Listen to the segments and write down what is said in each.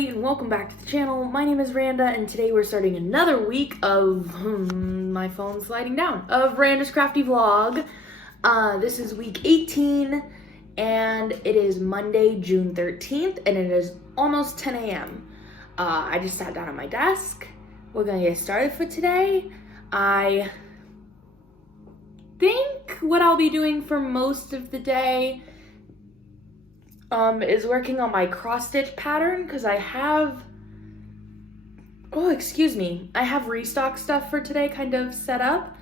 everybody, and welcome back to the channel. My name is Randa, and today we're starting another week of, my phone's sliding down, of Randa's Crafty Vlog. This is week 18, and it is Monday, June 13th, and it is almost 10 a.m. I just sat down at my desk. We're gonna get started for today. I think what I'll be doing for most of the day is working on my cross stitch pattern, because I have restock stuff for today kind of set up.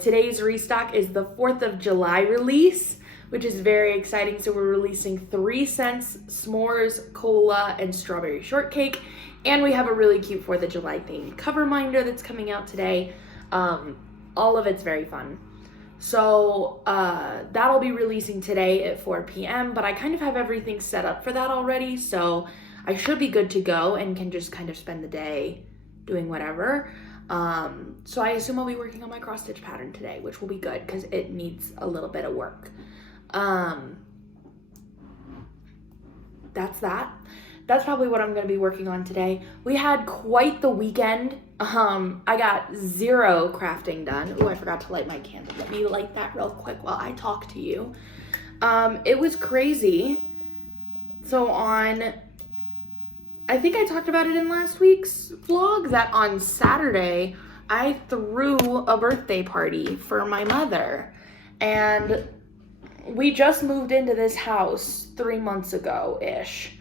Today's restock is the 4th of July release, which is very exciting. So we're releasing 3 cents, s'mores, cola, and strawberry shortcake. And we have a really cute 4th of July themed cover minder that's coming out today. All of it's very fun. So that'll be releasing today at 4 p.m. But I kind of have everything set up for that already. So I should be good to go and can just kind of spend the day doing whatever. So I assume I'll be working on my cross stitch pattern today, which will be good because it needs a little bit of work. That's that. That's probably what I'm going to be working on today. We had quite the weekend. I got 0 crafting done. Oh, I forgot to light my candle. Let me light that real quick while I talk to you. It was crazy. So I think I talked about it in last week's vlog, that on Saturday, I threw a birthday party for my mother. And we just moved into this house 3 months ago-ish.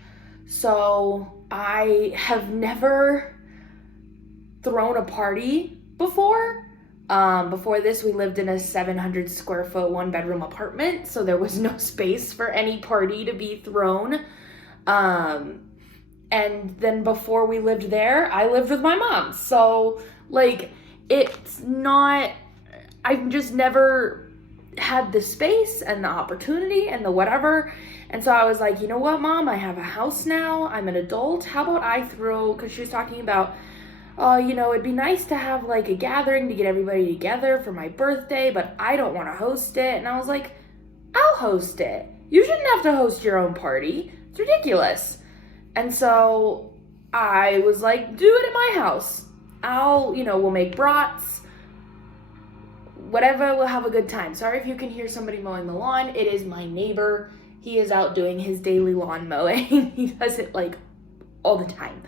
So I have never thrown a party before. Before this, we lived in a 700 square foot 1-bedroom apartment, so there was no space for any party to be thrown. And then before we lived there, I lived with my mom. So like, I've just never had the space and the opportunity and the whatever. And so I was like, you know what, Mom, I have a house now. I'm an adult. How about I throw, because she was talking about, it'd be nice to have like a gathering to get everybody together for my birthday, but I don't want to host it. And I was like, I'll host it. You shouldn't have to host your own party. It's ridiculous. And so I was like, do it at my house. We'll make brats, whatever, we'll have a good time. Sorry if you can hear somebody mowing the lawn. It is my neighbor. He is out doing his daily lawn mowing. He does it like all the time.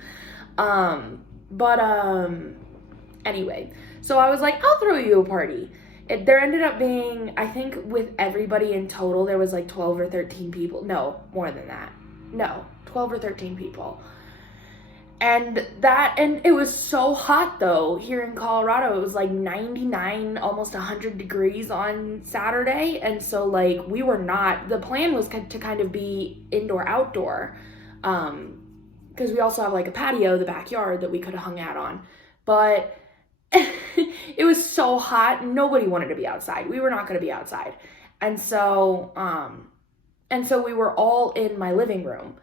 Anyway, so I was like, I'll throw you a party. There ended up being, I think with everybody in total, there was like 12 or 13 people. No, more than that. No, 12 or 13 people. And it was so hot though, here in Colorado. It was like 99, almost 100 degrees on Saturday. And so like, the plan was to kind of be indoor, outdoor. Because we also have like a patio, the backyard, that we could have hung out on. But it was so hot, nobody wanted to be outside. We were not going to be outside. And so we were all in my living room.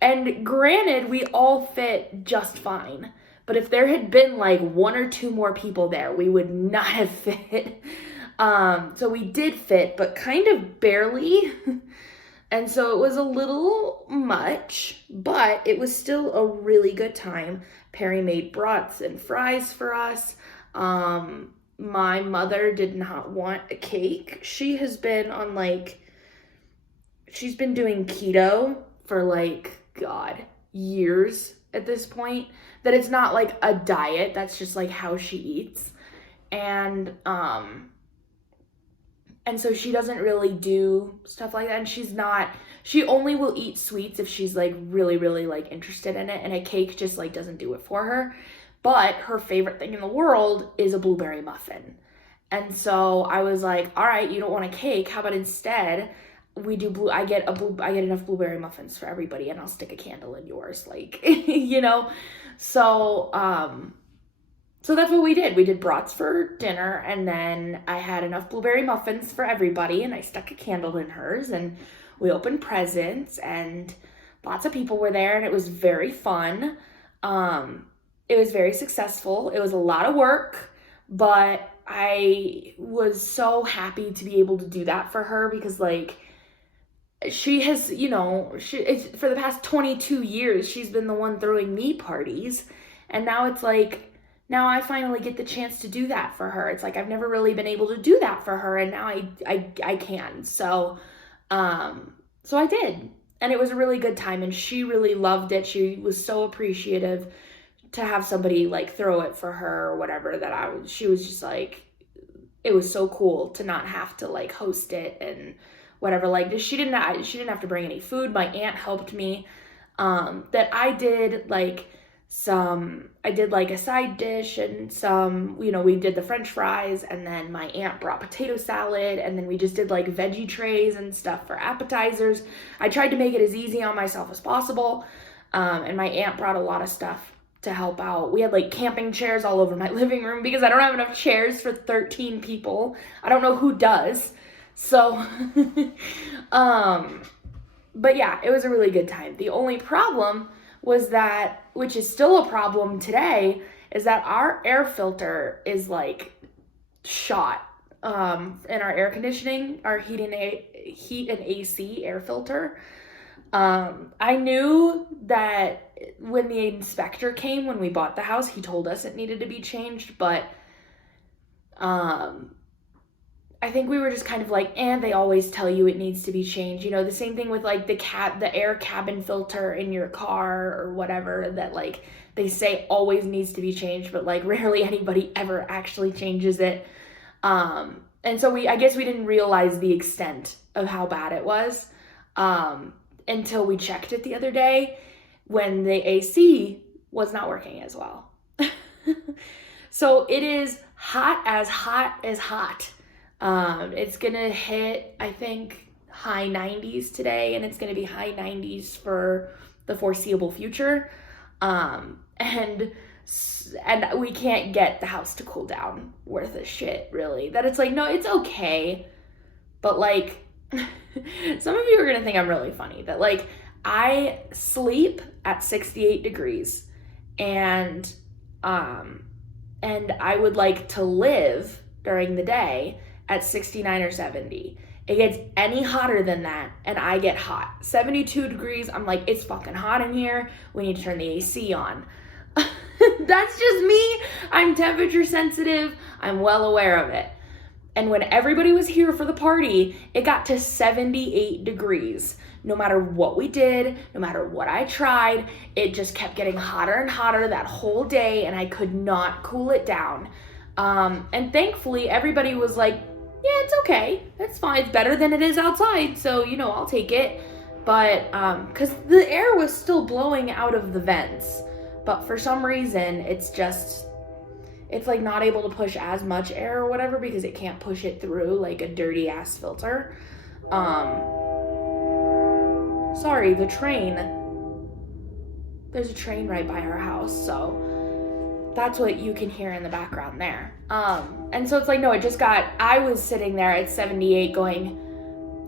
And granted, we all fit just fine. But if there had been like 1 or 2 more people there, we would not have fit. So we did fit, but kind of barely. And so it was a little much, but it was still a really good time. Perry made brats and fries for us. My mother did not want a cake. She has been she's been doing keto for years at this point. That it's not like a diet, that's just like how she eats. And so she doesn't really do stuff like that. And she only will eat sweets if she's like really, really like interested in it. And a cake just like doesn't do it for her. But her favorite thing in the world is a blueberry muffin. And so I was like, all right, you don't want a cake. How about instead I get enough blueberry muffins for everybody, and I'll stick a candle in yours, So that's what we did. We did brats for dinner, and then I had enough blueberry muffins for everybody, and I stuck a candle in hers, and we opened presents, and lots of people were there, and it was very fun. It was very successful. It was a lot of work, but I was so happy to be able to do that for her, because she has, you know, for the past 22 years, she's been the one throwing me parties. And now it's like, now I finally get the chance to do that for her. It's like, I've never really been able to do that for her. And now I can. So I did. And it was a really good time. And she really loved it. She was so appreciative to have somebody like throw it for her or whatever, she was just like, it was so cool to not have to like host it and whatever. Like she didn't have to bring any food. My aunt helped me. That I did like a side dish and some, you know, we did the French fries, and then my aunt brought potato salad, and then we just did like veggie trays and stuff for appetizers. I tried to make it as easy on myself as possible. And my aunt brought a lot of stuff to help out. We had like camping chairs all over my living room because I don't have enough chairs for 13 people. I don't know who does. So, but yeah, it was a really good time. The only problem was that, which is still a problem today, is that our air filter is like shot in our air conditioning, our heat and AC air filter. I knew that when the inspector came, when we bought the house, he told us it needed to be changed, but I think we were just kind of like, they always tell you it needs to be changed. You know, the same thing with like the air cabin filter in your car or whatever, that like they say always needs to be changed, but like rarely anybody ever actually changes it. And so I guess we didn't realize the extent of how bad it was until we checked it the other day when the AC was not working as well. So it is hot as hot. It's gonna hit, I think, high 90s today, and it's gonna be high 90s for the foreseeable future. And we can't get the house to cool down worth a shit, really. That it's like, no, it's okay. But like, some of you are gonna think I'm really funny, that like, I sleep at 68 degrees and I would like to live during the day at 69 or 70. It gets any hotter than that and I get hot. 72 degrees, I'm like, it's fucking hot in here. We need to turn the AC on. That's just me. I'm temperature sensitive. I'm well aware of it. And when everybody was here for the party, it got to 78 degrees. No matter what we did, no matter what I tried, it just kept getting hotter and hotter that whole day, and I could not cool it down. And thankfully, everybody was like, yeah, it's okay. That's fine. It's better than it is outside, so, you know, I'll take it. But, because the air was still blowing out of the vents. But for some reason, it's like not able to push as much air or whatever because it can't push it through like a dirty ass filter. Sorry, the train. There's a train right by our house, so that's what you can hear in the background there. And so it's like, no, I was sitting there at 78 going,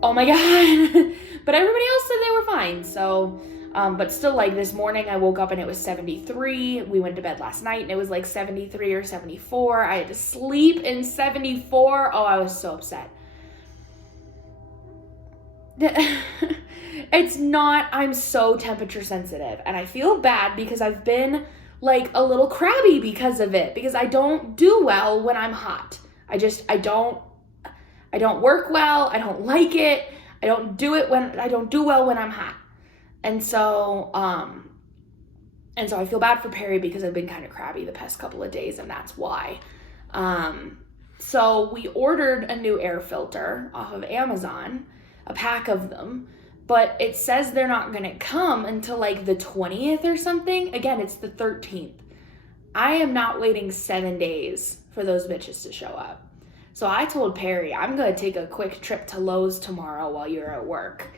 oh my God. But everybody else said they were fine. So, but still, like this morning I woke up and it was 73. We went to bed last night and it was like 73 or 74. I had to sleep in 74. Oh, I was so upset. I'm so temperature sensitive and I feel bad because I've been like a little crabby because of it, because I don't do well when I'm hot. I don't work well. I don't like it. I don't do well when I'm hot. And so I feel bad for Perry because I've been kind of crabby the past couple of days, and that's why. So we ordered a new air filter off of Amazon, a pack of them, but it says they're not going to come until like the 20th or something. Again, it's the 13th. I am not waiting 7 days for those bitches to show up. So I told Perry, I'm going to take a quick trip to Lowe's tomorrow while you're at work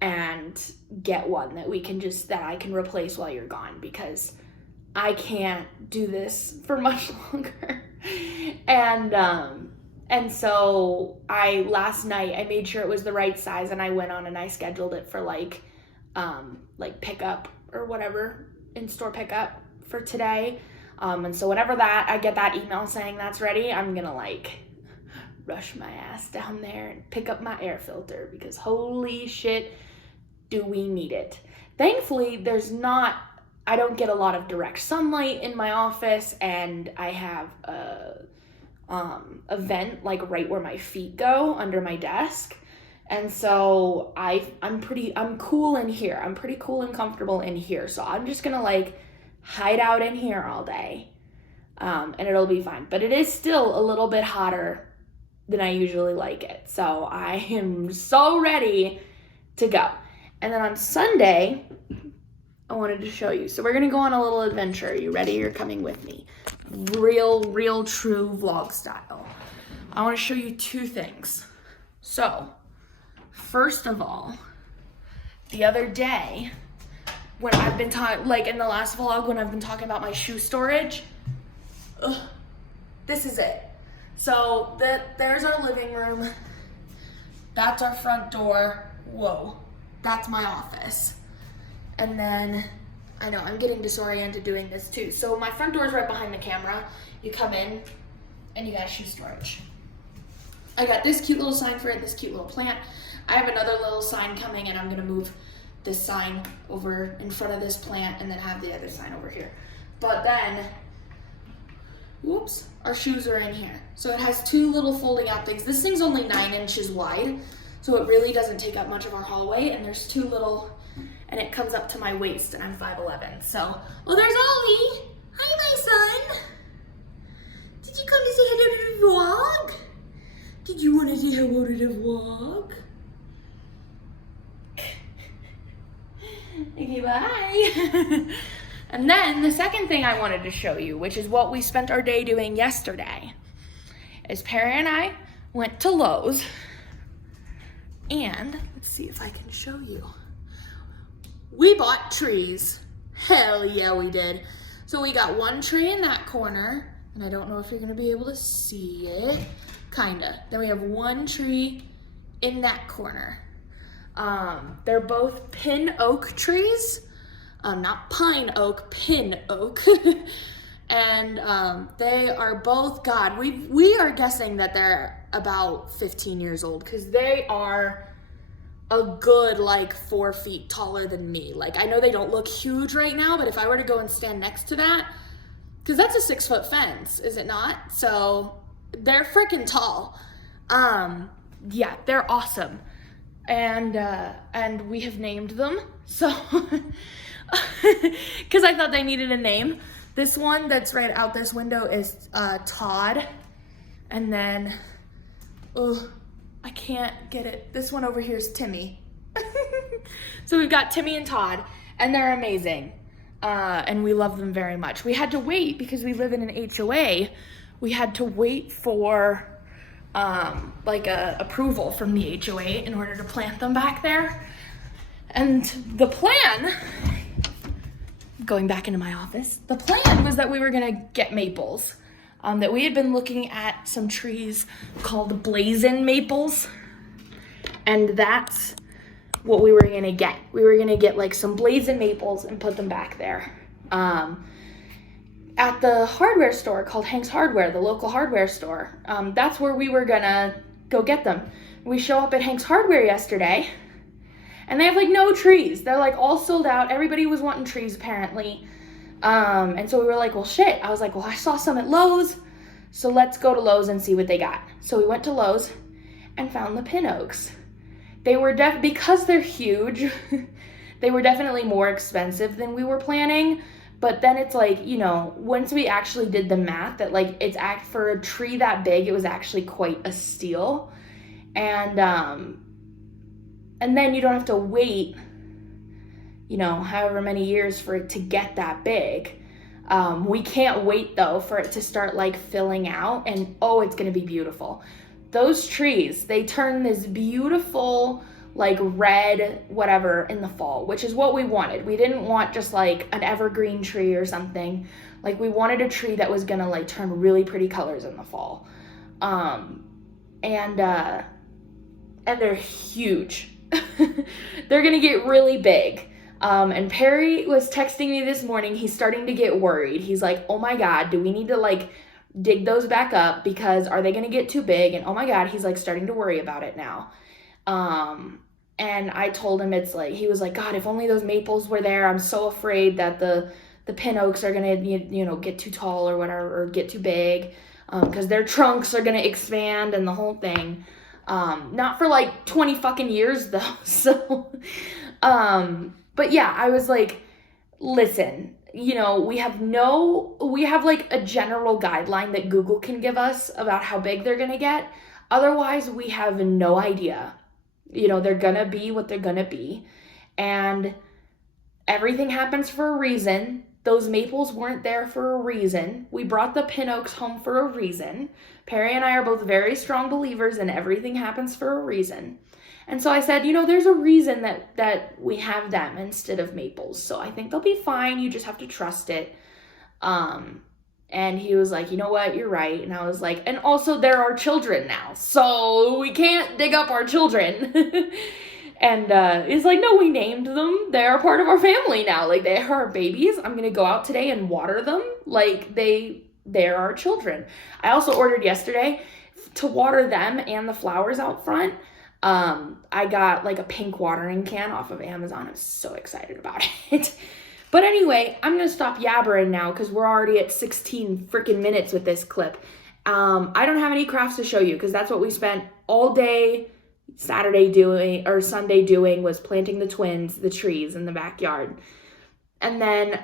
and get one that I can replace while you're gone, because I can't do this for much longer. And so last night I made sure it was the right size, and I went on and I scheduled it for like pickup or whatever, in-store pickup for today. And so whenever I get that email saying that's ready, I'm gonna like rush my ass down there and pick up my air filter because holy shit, do we need it. Thankfully, I don't get a lot of direct sunlight in my office, and I have a vent like right where my feet go under my desk. And so I'm cool in here. I'm pretty cool and comfortable in here. So I'm just gonna like hide out in here all day. And it'll be fine. But it is still a little bit hotter than I usually like it. So I am so ready to go. And then on Sunday, I wanted to show you. So we're gonna go on a little adventure. Are you ready? You're coming with me. Real true vlog style. I wanna show you two things. So, first of all, the other day, when I've been talking, like in the last vlog, when I've been talking about my shoe storage, this is it. So there's our living room. That's our front door. Whoa, that's my office. And then, I know, I'm getting disoriented doing this too. So my front door is right behind the camera. You come in and you got shoe storage. I got this cute little sign for it, this cute little plant. I have another little sign coming and I'm gonna move this sign over in front of this plant and then have the other sign over here. But then, whoops, our shoes are in here. So it has two little folding out things. This thing's only 9 inches wide, so it really doesn't take up much of our hallway, and there's two little, and it comes up to my waist, and I'm 5'11". So, oh, there's Ollie. Hi, my son. Did you come to say hello to the vlog? Did you want to say hello to the vlog? Okay, bye. And then the second thing I wanted to show you, which is what we spent our day doing yesterday, is Perry and I went to Lowe's, and let's see if I can show you. We bought trees. Hell yeah, we did. So we got one tree in that corner, and I don't know if you're gonna be able to see it. Kinda. Then we have one tree in that corner. They're both pin oak trees. Not pine oak, pin oak. And they are both, God, we are guessing that they're about 15 years old because they are a good like 4 feet taller than me. Like, I know they don't look huge right now, but if I were to go and stand next to that, because that's a 6-foot fence, is it not? So they're freaking tall. Yeah, they're awesome. And we have named them, so because I thought they needed a name. This one that's right out this window is Todd, and then I can't get it. This one over here is Timmy. So we've got Timmy and Todd, and they're amazing, and we love them very much. We had to wait because we live in an HOA. We had to wait for like a approval from the HOA in order to plant them back there. And the plan, going back into my office, the plan was that we were gonna get maples. That we had been looking at some trees called blazon maples, and that's what we were gonna get. We were gonna get like some blazon maples and put them back there. At the hardware store called Hank's Hardware, the local hardware store. That's where we were gonna go get them. We show up at Hank's Hardware yesterday, and they have like no trees. They're like all sold out. Everybody was wanting trees apparently. And so we were like, well, shit. I was like, well, I saw some at Lowe's, so let's go to Lowe's and see what they got. So we went to Lowe's and found the pin oaks. They were because they're huge, they were definitely more expensive than we were planning. But then it's like, you know, once we actually did the math, that like for a tree that big, it was actually quite a steal. And then you don't have to wait, you know, however many years for it to get that big. We can't wait though for it to start like filling out, and oh, it's gonna be beautiful. Those trees, they turn this beautiful like red whatever in the fall, which is what we wanted. We didn't want just like an evergreen tree or something. Like, we wanted a tree that was gonna like turn really pretty colors in the fall. And they're huge. They're gonna get really big. And Perry was texting me this morning. He's starting to get worried. He's like, oh my God, do we need to like dig those back up because are they going to get too big? And oh my God, he's like starting to worry about it now. And I told him he was like, God, if only those maples were there. I'm so afraid that the pin oaks are going to, get too tall or whatever, or get too big, because their trunks are going to expand and the whole thing. Not for like 20 fucking years though. So, but yeah, I was like, listen, we have like a general guideline that Google can give us about how big they're going to get. Otherwise, we have no idea. They're going to be what they're going to be. And everything happens for a reason. Those maples weren't there for a reason. We brought the pin oaks home for a reason. Perry and I are both very strong believers in everything happens for a reason. And so I said, there's a reason that we have them instead of maples. So I think they'll be fine. You just have to trust it. And he was like, you know what? You're right. And I was like, and also there are children now. So we can't dig up our children. And he's like, no, we named them. They are part of our family now. Like, they are our babies. I'm going to go out today and water them. Like, they're our children. I also ordered yesterday to water them and the flowers out front. I got like a pink watering can off of Amazon. I'm so excited about it. But anyway, I'm going to stop yabbering now because we're already at 16 freaking minutes with this clip. I don't have any crafts to show you because that's what we spent all day Sunday doing was planting the trees in the backyard. And then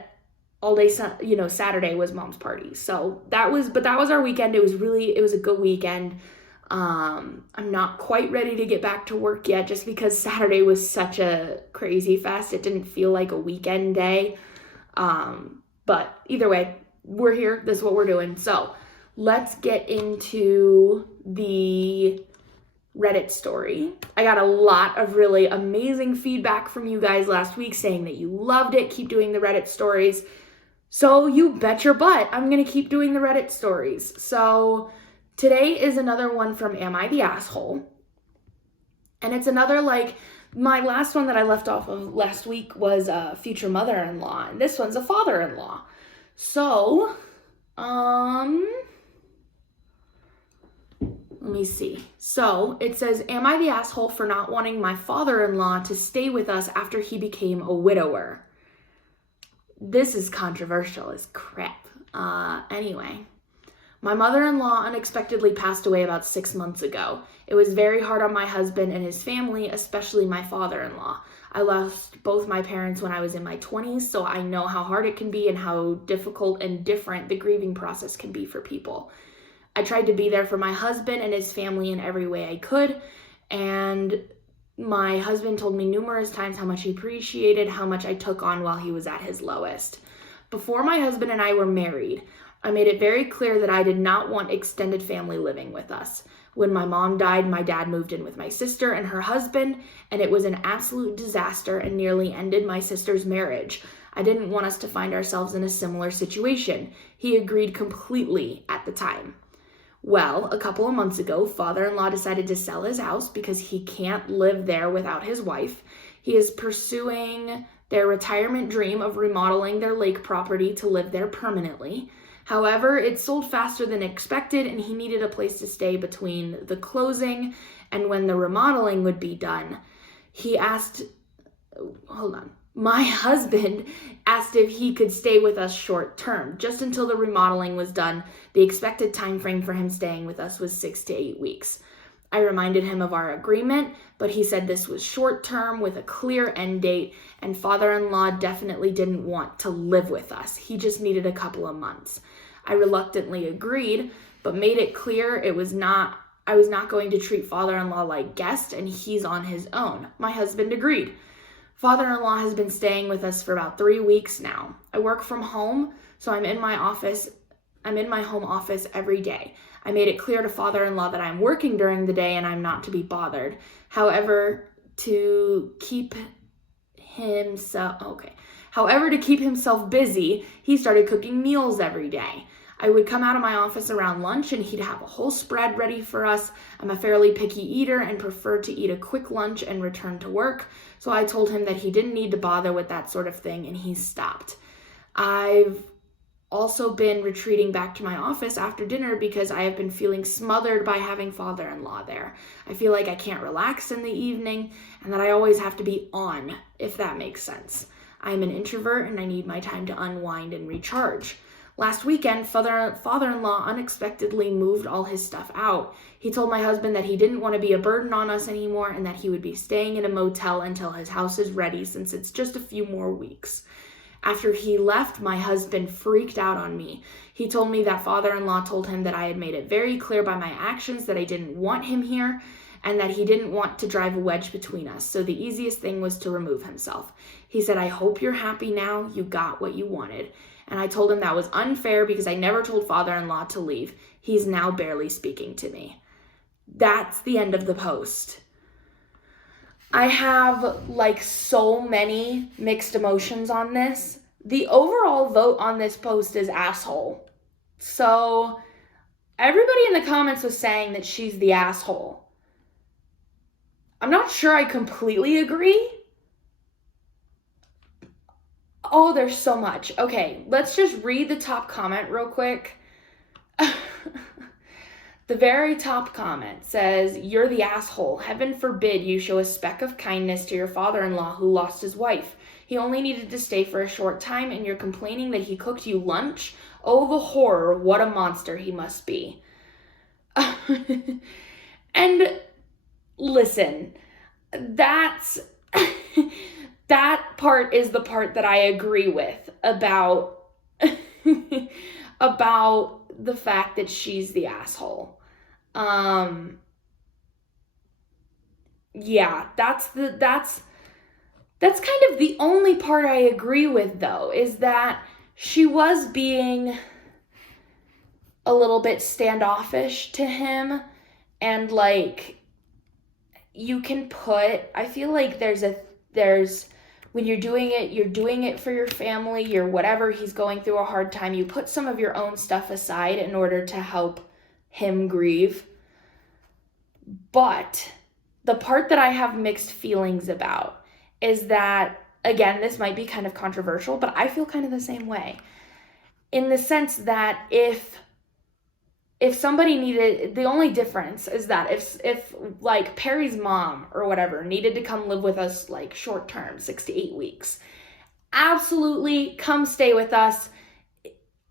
all day, Saturday was Mom's party. So that was our weekend. It was a good weekend. I'm not quite ready to get back to work yet just because Saturday was such a crazy fest. It didn't feel like a weekend day. But either way, we're here. This is what we're doing. So let's get into the Reddit story. I got a lot of really amazing feedback from you guys last week saying that you loved it. Keep doing the Reddit stories. So you bet your butt I'm going to keep doing the Reddit stories. So today is another one from Am I the Asshole? And it's another, my last one that I left off of last week was a future mother-in-law. And this one's a father-in-law. So, let me see. So it says, am I the asshole for not wanting my father-in-law to stay with us after he became a widower? This is controversial as crap. Anyway, my mother-in-law unexpectedly passed away about 6 months ago. It was very hard on my husband and his family, especially my father-in-law. I lost both my parents when I was in my 20s, so I know how hard it can be and how difficult and different the grieving process can be for people. I tried to be there for my husband and his family in every way I could, and my husband told me numerous times how much he appreciated how much I took on while he was at his lowest. Before my husband and I were married, I made it very clear that I did not want extended family living with us. When my mom died, my dad moved in with my sister and her husband, and it was an absolute disaster and nearly ended my sister's marriage. I didn't want us to find ourselves in a similar situation. He agreed completely at the time. Well, a couple of months ago, father-in-law decided to sell his house because he can't live there without his wife. He is pursuing their retirement dream of remodeling their lake property to live there permanently. However, it sold faster than expected and he needed a place to stay between the closing and when the remodeling would be done. My husband asked if he could stay with us short term, just until the remodeling was done. The expected time frame for him staying with us was 6 to 8 weeks. I reminded him of our agreement, but he said this was short term with a clear end date, and father-in-law definitely didn't want to live with us. He just needed a couple of months. I reluctantly agreed, but made it clear I was not going to treat father-in-law like guest, and he's on his own. My husband agreed. Father-in-law has been staying with us for about 3 weeks now. I work from home, so I'm in my home office every day. I made it clear to father-in-law that I'm working during the day and I'm not to be bothered. However, to keep himself busy, he started cooking meals every day. I would come out of my office around lunch and he'd have a whole spread ready for us. I'm a fairly picky eater and prefer to eat a quick lunch and return to work. So I told him that he didn't need to bother with that sort of thing and he stopped. I've also been retreating back to my office after dinner because I have been feeling smothered by having father-in-law there. I feel like I can't relax in the evening and that I always have to be on, if that makes sense. I'm an introvert and I need my time to unwind and recharge. Last weekend, father-in-law unexpectedly moved all his stuff out. He told my husband that he didn't want to be a burden on us anymore and that he would be staying in a motel until his house is ready since it's just a few more weeks. After he left, my husband freaked out on me. He told me that father-in-law told him that I had made it very clear by my actions that I didn't want him here and that he didn't want to drive a wedge between us, so the easiest thing was to remove himself. He said, "I hope you're happy now. You got what you wanted." And I told him that was unfair because I never told father-in-law to leave. He's now barely speaking to me. That's the end of the post. I have so many mixed emotions on this. The overall vote on this post is asshole. So everybody in the comments was saying that she's the asshole. I'm not sure I completely agree. Oh, there's so much. Okay, let's just read the top comment real quick. The very top comment says, "You're the asshole. Heaven forbid you show a speck of kindness to your father-in-law who lost his wife. He only needed to stay for a short time and you're complaining that he cooked you lunch? Oh, the horror. What a monster he must be." And listen, that's... that part is the part that I agree with about about the fact that she's the asshole. Yeah, that's kind of the only part I agree with, though, is that she was being a little bit standoffish to him, and you can put, I feel like there's when you're doing it for your family, you're whatever, he's going through a hard time, you put some of your own stuff aside in order to help him grieve. But the part that I have mixed feelings about is that, again, this might be kind of controversial, but I feel kind of the same way. In the sense that if somebody needed, the only difference is that if Perry's mom or whatever needed to come live with us short term, 6 to 8 weeks, absolutely come stay with us.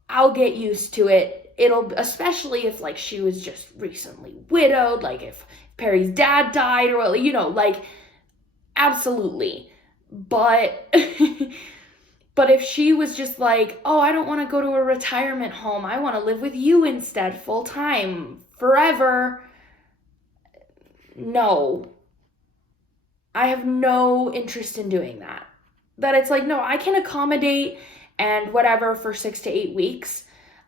I'll get used to it. Especially if she was just recently widowed, if Perry's dad died or absolutely. But But if she was just oh, I don't want to go to a retirement home, I want to live with you instead, full time, forever. No. I have no interest in doing that. That it's no, I can accommodate and whatever for 6 to 8 weeks.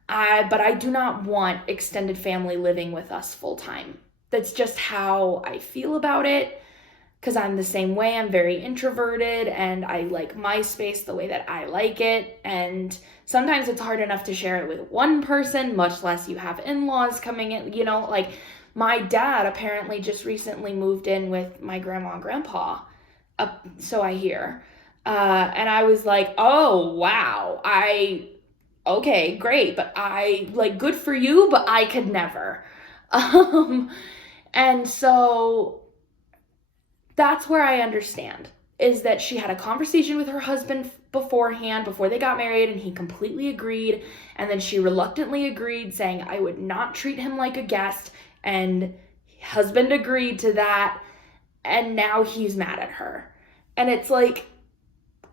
But I do not want extended family living with us full time. That's just how I feel about it. Because I'm the same way. I'm very introverted and I like my space the way that I like it. And sometimes it's hard enough to share it with one person, much less you have in-laws coming in. My dad apparently just recently moved in with my grandma and grandpa. So I hear. And I was oh, wow. Okay, great. But good for you, but I could never. And so... that's where I understand, is that she had a conversation with her husband beforehand, before they got married, and he completely agreed, and then she reluctantly agreed, saying, I would not treat him like a guest, and husband agreed to that, and now he's mad at her. And it's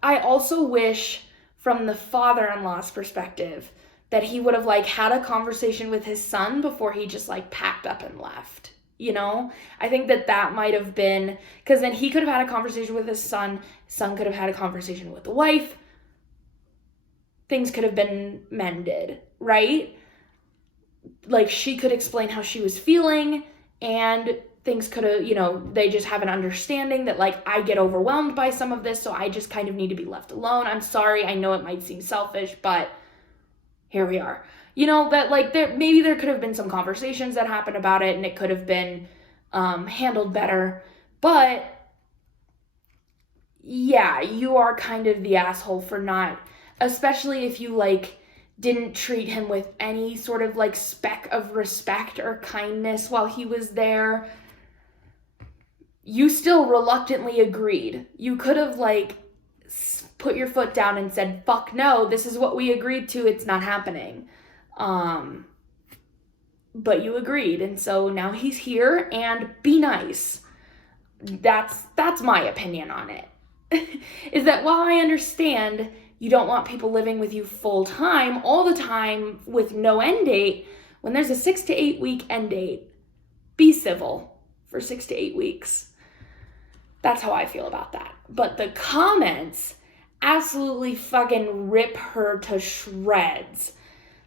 I also wish, from the father-in-law's perspective, that he would have had a conversation with his son before he just packed up and left. I think that might have been, because then he could have had a conversation with his son could have had a conversation with the wife, things could have been mended, right? She could explain how she was feeling, and things could have, they just have an understanding that I get overwhelmed by some of this, so I just kind of need to be left alone. I'm sorry, I know it might seem selfish, but here we are. That maybe there could have been some conversations that happened about it and it could have been handled better. But yeah, you are kind of the asshole for not, especially if you didn't treat him with any sort of like speck of respect or kindness while he was there, you still reluctantly agreed. You could have like put your foot down and said, fuck no, this is what we agreed to, it's not happening. But you agreed, and so now he's here, and be nice. That's my opinion on it. Is that while I understand you don't want people living with you full time, all the time, with no end date, when there's a 6 to 8 week end date, be civil for 6 to 8 weeks. That's how I feel about that. But the comments absolutely fucking rip her to shreds.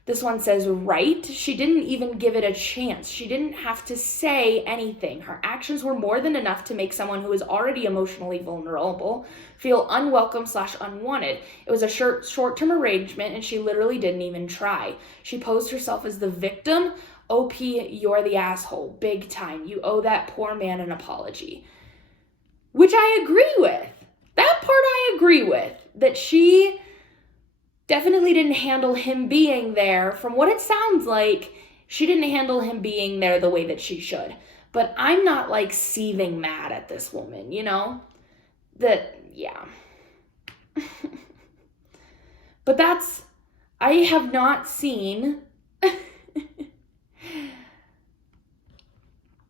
This one says, right? She didn't even give it a chance. She didn't have to say anything. Her actions were more than enough to make someone who is already emotionally vulnerable feel unwelcome/unwanted. It was a short-term arrangement, and she literally didn't even try. She posed herself as the victim. OP, you're the asshole. Big time. You owe that poor man an apology. Which I agree with. That part I agree with. That she definitely didn't handle him being there. From what it sounds like, she didn't handle him being there the way that she should. But I'm not like seething mad at this woman, you know? Yeah. But I have not seen...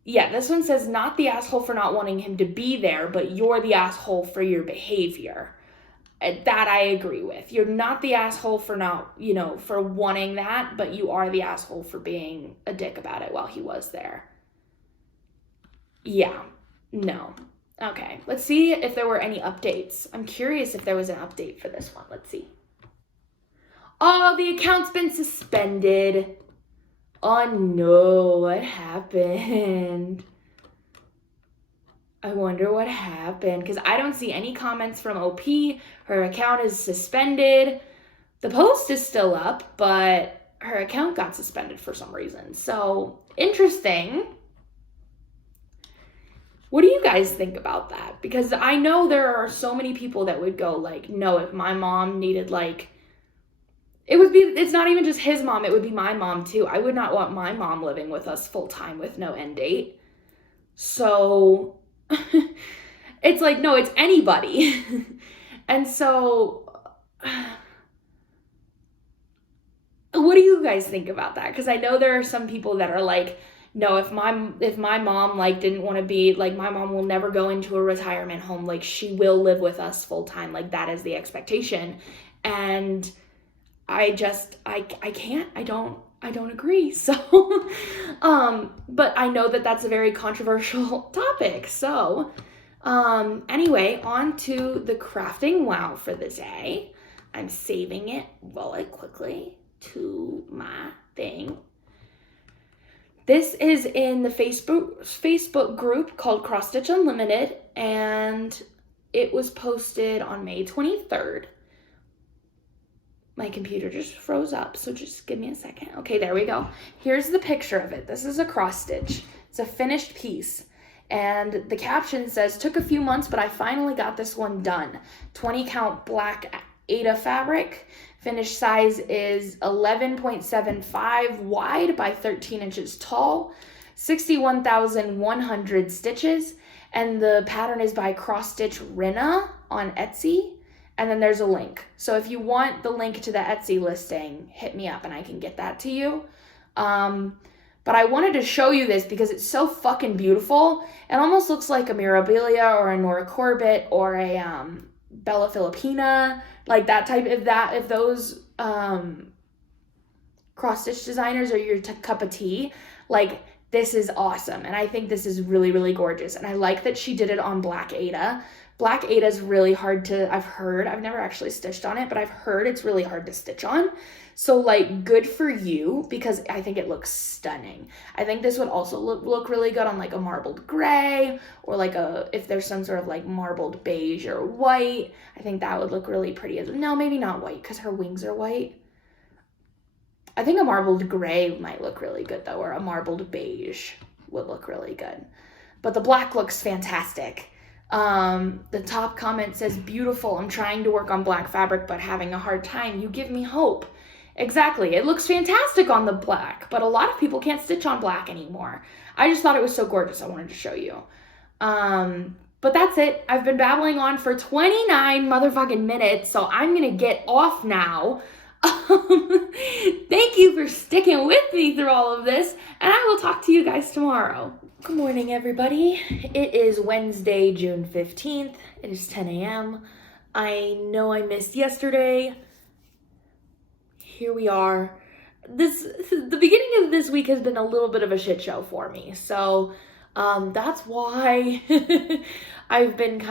Yeah, this one says, not the asshole for not wanting him to be there, but you're the asshole for your behavior. That I agree with. You're not the asshole for not, for wanting that, but you are the asshole for being a dick about it while he was there. Yeah, no. Okay, let's see if there were any updates. I'm curious if there was an update for this one. Let's see. Oh, the account's been suspended. Oh no, what happened? I wonder what happened, because I don't see any comments from OP. Her account is suspended. The post is still up, but her account got suspended for some reason. So, interesting. What do you guys think about that? Because I know there are so many people that would go like, no, if my mom needed like, it's not even just his mom, it would be my mom too. I would not want my mom living with us full time with no end date. So it's like, no, it's anybody. And so what do you guys think about that? Because I know there are some people that are like, no, if my mom like didn't want to be like, my mom will never go into a retirement home, like she will live with us full time, like that is the expectation. And I don't agree. So, but I know that that's a very controversial topic. So, anyway, on to the crafting wow for the day. I'm saving it really quickly to my thing. This is in the Facebook group called Cross Stitch Unlimited, and it was posted on May 23rd. My computer just froze up, so just give me a second. Okay, there we go. Here's the picture of it. This is a cross stitch. It's a finished piece. And the caption says, took a few months, but I finally got this one done. 20 count black Aida fabric. Finished size is 11.75 wide by 13 inches tall. 61,100 stitches. And the pattern is by Cross Stitch Randa on Etsy. And then there's a link. So if you want the link to the Etsy listing, hit me up and I can get that to you. But I wanted to show you this because it's so fucking beautiful. It almost looks like a Mirabilia or a Nora Corbett or a Bella Filipina, like that type. If those cross stitch designers are your cup of tea, like this is awesome. And I think this is really, really gorgeous. And I like that she did it on Black Aida. Black Aida is really hard to, I've never actually stitched on it, but I've heard it's really hard to stitch on. So like good for you, because I think it looks stunning. I think this would also look really good on like a marbled gray, or like if there's some sort of like marbled beige or white. I think that would look really pretty. No, maybe not white because her wings are white. I think a marbled gray might look really good though, or a marbled beige would look really good. But the black looks fantastic. The top comment says, beautiful. I'm trying to work on black fabric, but having a hard time. You give me hope. Exactly. It looks fantastic on the black, but a lot of people can't stitch on black anymore. I just thought it was so gorgeous. I wanted to show you. But that's it. I've been babbling on for 29 motherfucking minutes, so I'm gonna get off now. Thank you for sticking with me through all of this, and I will talk to you guys tomorrow. Good morning, everybody. It is Wednesday, June 15th. It is 10 a.m. I know I missed yesterday. Here we are. The beginning of this week has been a little bit of a shit show for me, so that's why I've been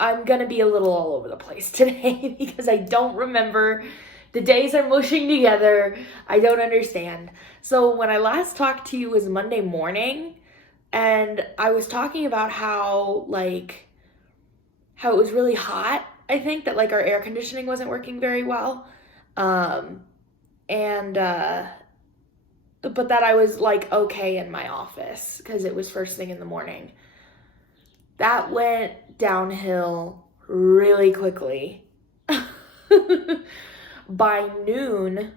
I'm gonna be a little all over the place today because I don't remember. The days are mushing together. I don't understand. So when I last talked to you was Monday morning, and I was talking about how it was really hot. I think that our air conditioning wasn't working very well. But that I was okay in my office because it was first thing in the morning. That went downhill really quickly. By noon,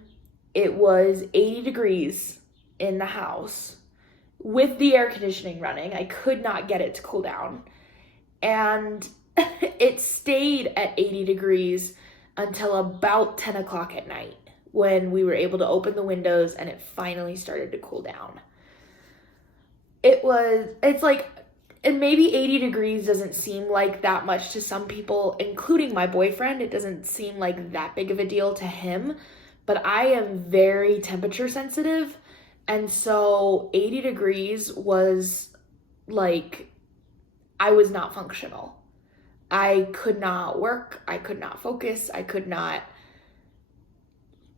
it was 80 degrees in the house with the air conditioning running. I could not get it to cool down. And it stayed at 80 degrees until about 10 o'clock at night when we were able to open the windows and it finally started to cool down. And maybe 80 degrees doesn't seem like that much to some people, including my boyfriend. It doesn't seem like that big of a deal to him, but I am very temperature sensitive. And so 80 degrees was I was not functional. I could not work. I could not focus. I could not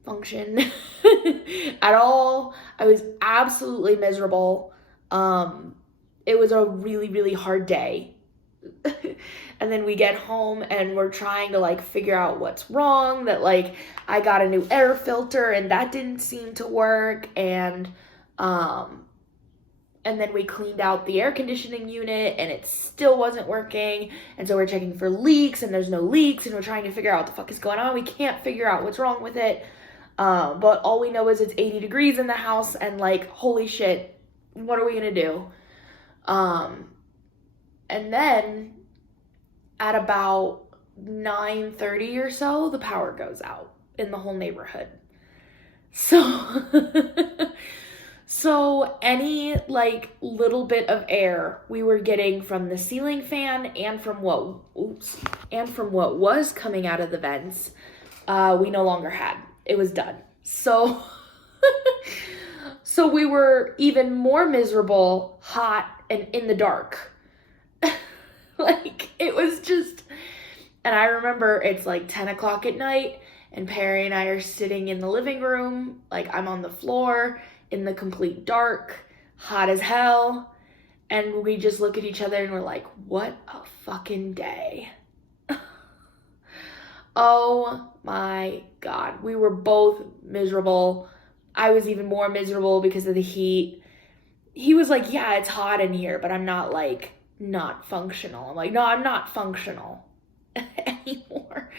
function at all. I was absolutely miserable. It was a really, really hard day. And then we get home and we're trying to figure out what's wrong. That I got a new air filter and that didn't seem to work. And then we cleaned out the air conditioning unit and it still wasn't working. And so we're checking for leaks and there's no leaks and we're trying to figure out what the fuck is going on. We can't figure out what's wrong with it. But all we know is it's 80 degrees in the house and holy shit, what are we gonna do? And then at about 9:30 or so, the power goes out in the whole neighborhood. So any little bit of air we were getting from the ceiling fan and from what was coming out of the vents, we no longer had. It was done. So we were even more miserable, hot, and in the dark. It was just, and I remember it's 10 o'clock at night and Perry and I are sitting in the living room, I'm on the floor in the complete dark, hot as hell, and we just look at each other and we're like, what a fucking day. Oh my God. We were both miserable. I was even more miserable because of the heat. He was like, yeah, it's hot in here, but I'm not not functional. I'm like, no, I'm not functional anymore.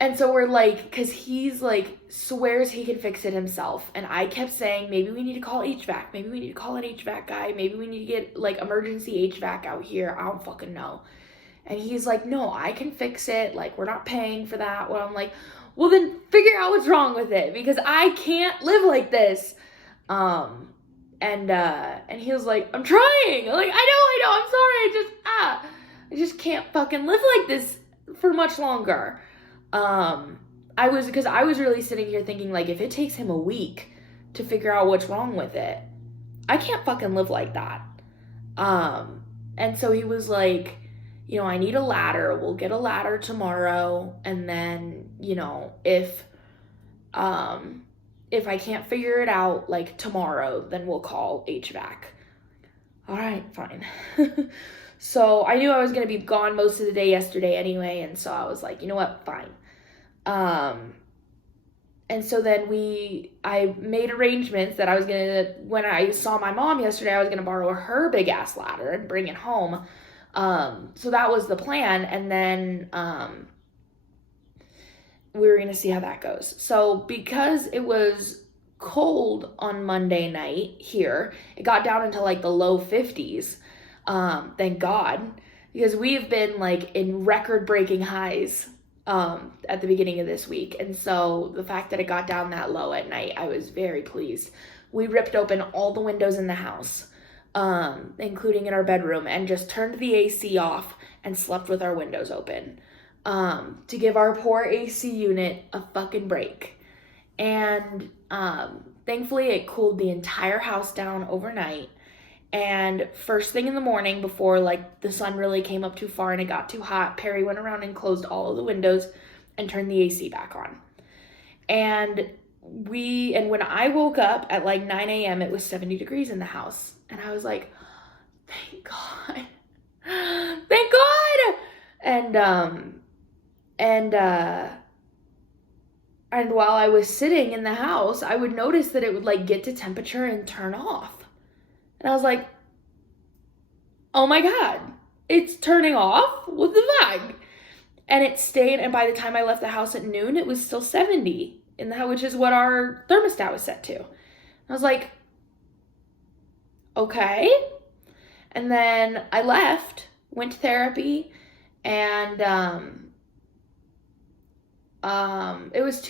And so we're because he's swears he can fix it himself. And I kept saying, maybe we need to call HVAC. Maybe we need to call an HVAC guy. Maybe we need to get emergency HVAC out here. I don't fucking know. And he's like, no, I can fix it. We're not paying for that. Well, I'm like, well, then figure out what's wrong with it because I can't live like this. And he was like, I'm trying. I'm like, I know, I'm sorry. I just can't fucking live like this for much longer. Because I was really sitting here thinking if it takes him a week to figure out what's wrong with it, I can't fucking live like that. And so he was like, I need a ladder. We'll get a ladder tomorrow. And then, if I can't figure it out tomorrow, then we'll call HVAC. All right, fine. So I knew I was going to be gone most of the day yesterday anyway. And so I was like, you know what? Fine. And so then I made arrangements that I was going to, when I saw my mom yesterday, I was going to borrow her big ass ladder and bring it home. So that was the plan. And then, we were going to see how that goes. So because it was cold on Monday night here, it got down into like the low 50s. Thank God, because we've been like in record-breaking highs at the beginning of this week. And so the fact that it got down that low at night, I was very pleased. We ripped open all the windows in the house, including in our bedroom, and just turned the AC off and slept with our windows open, to give our poor AC unit a fucking break. And thankfully it cooled the entire house down overnight. And first thing in the morning, before like the sun really came up too far and it got too hot, Perry went around and closed all of the windows and turned the AC back on. And when I woke up at like 9 a.m., it was 70 degrees in the house. And I was like, thank God. Thank God. And while I was sitting in the house, I would notice that it would like get to temperature and turn off. And I was like, oh my God, it's turning off? What the fuck? And it stayed, and by the time I left the house at noon, it was still 70 in the house, which is what our thermostat was set to. I was like, okay. And then I left, went to therapy, and it was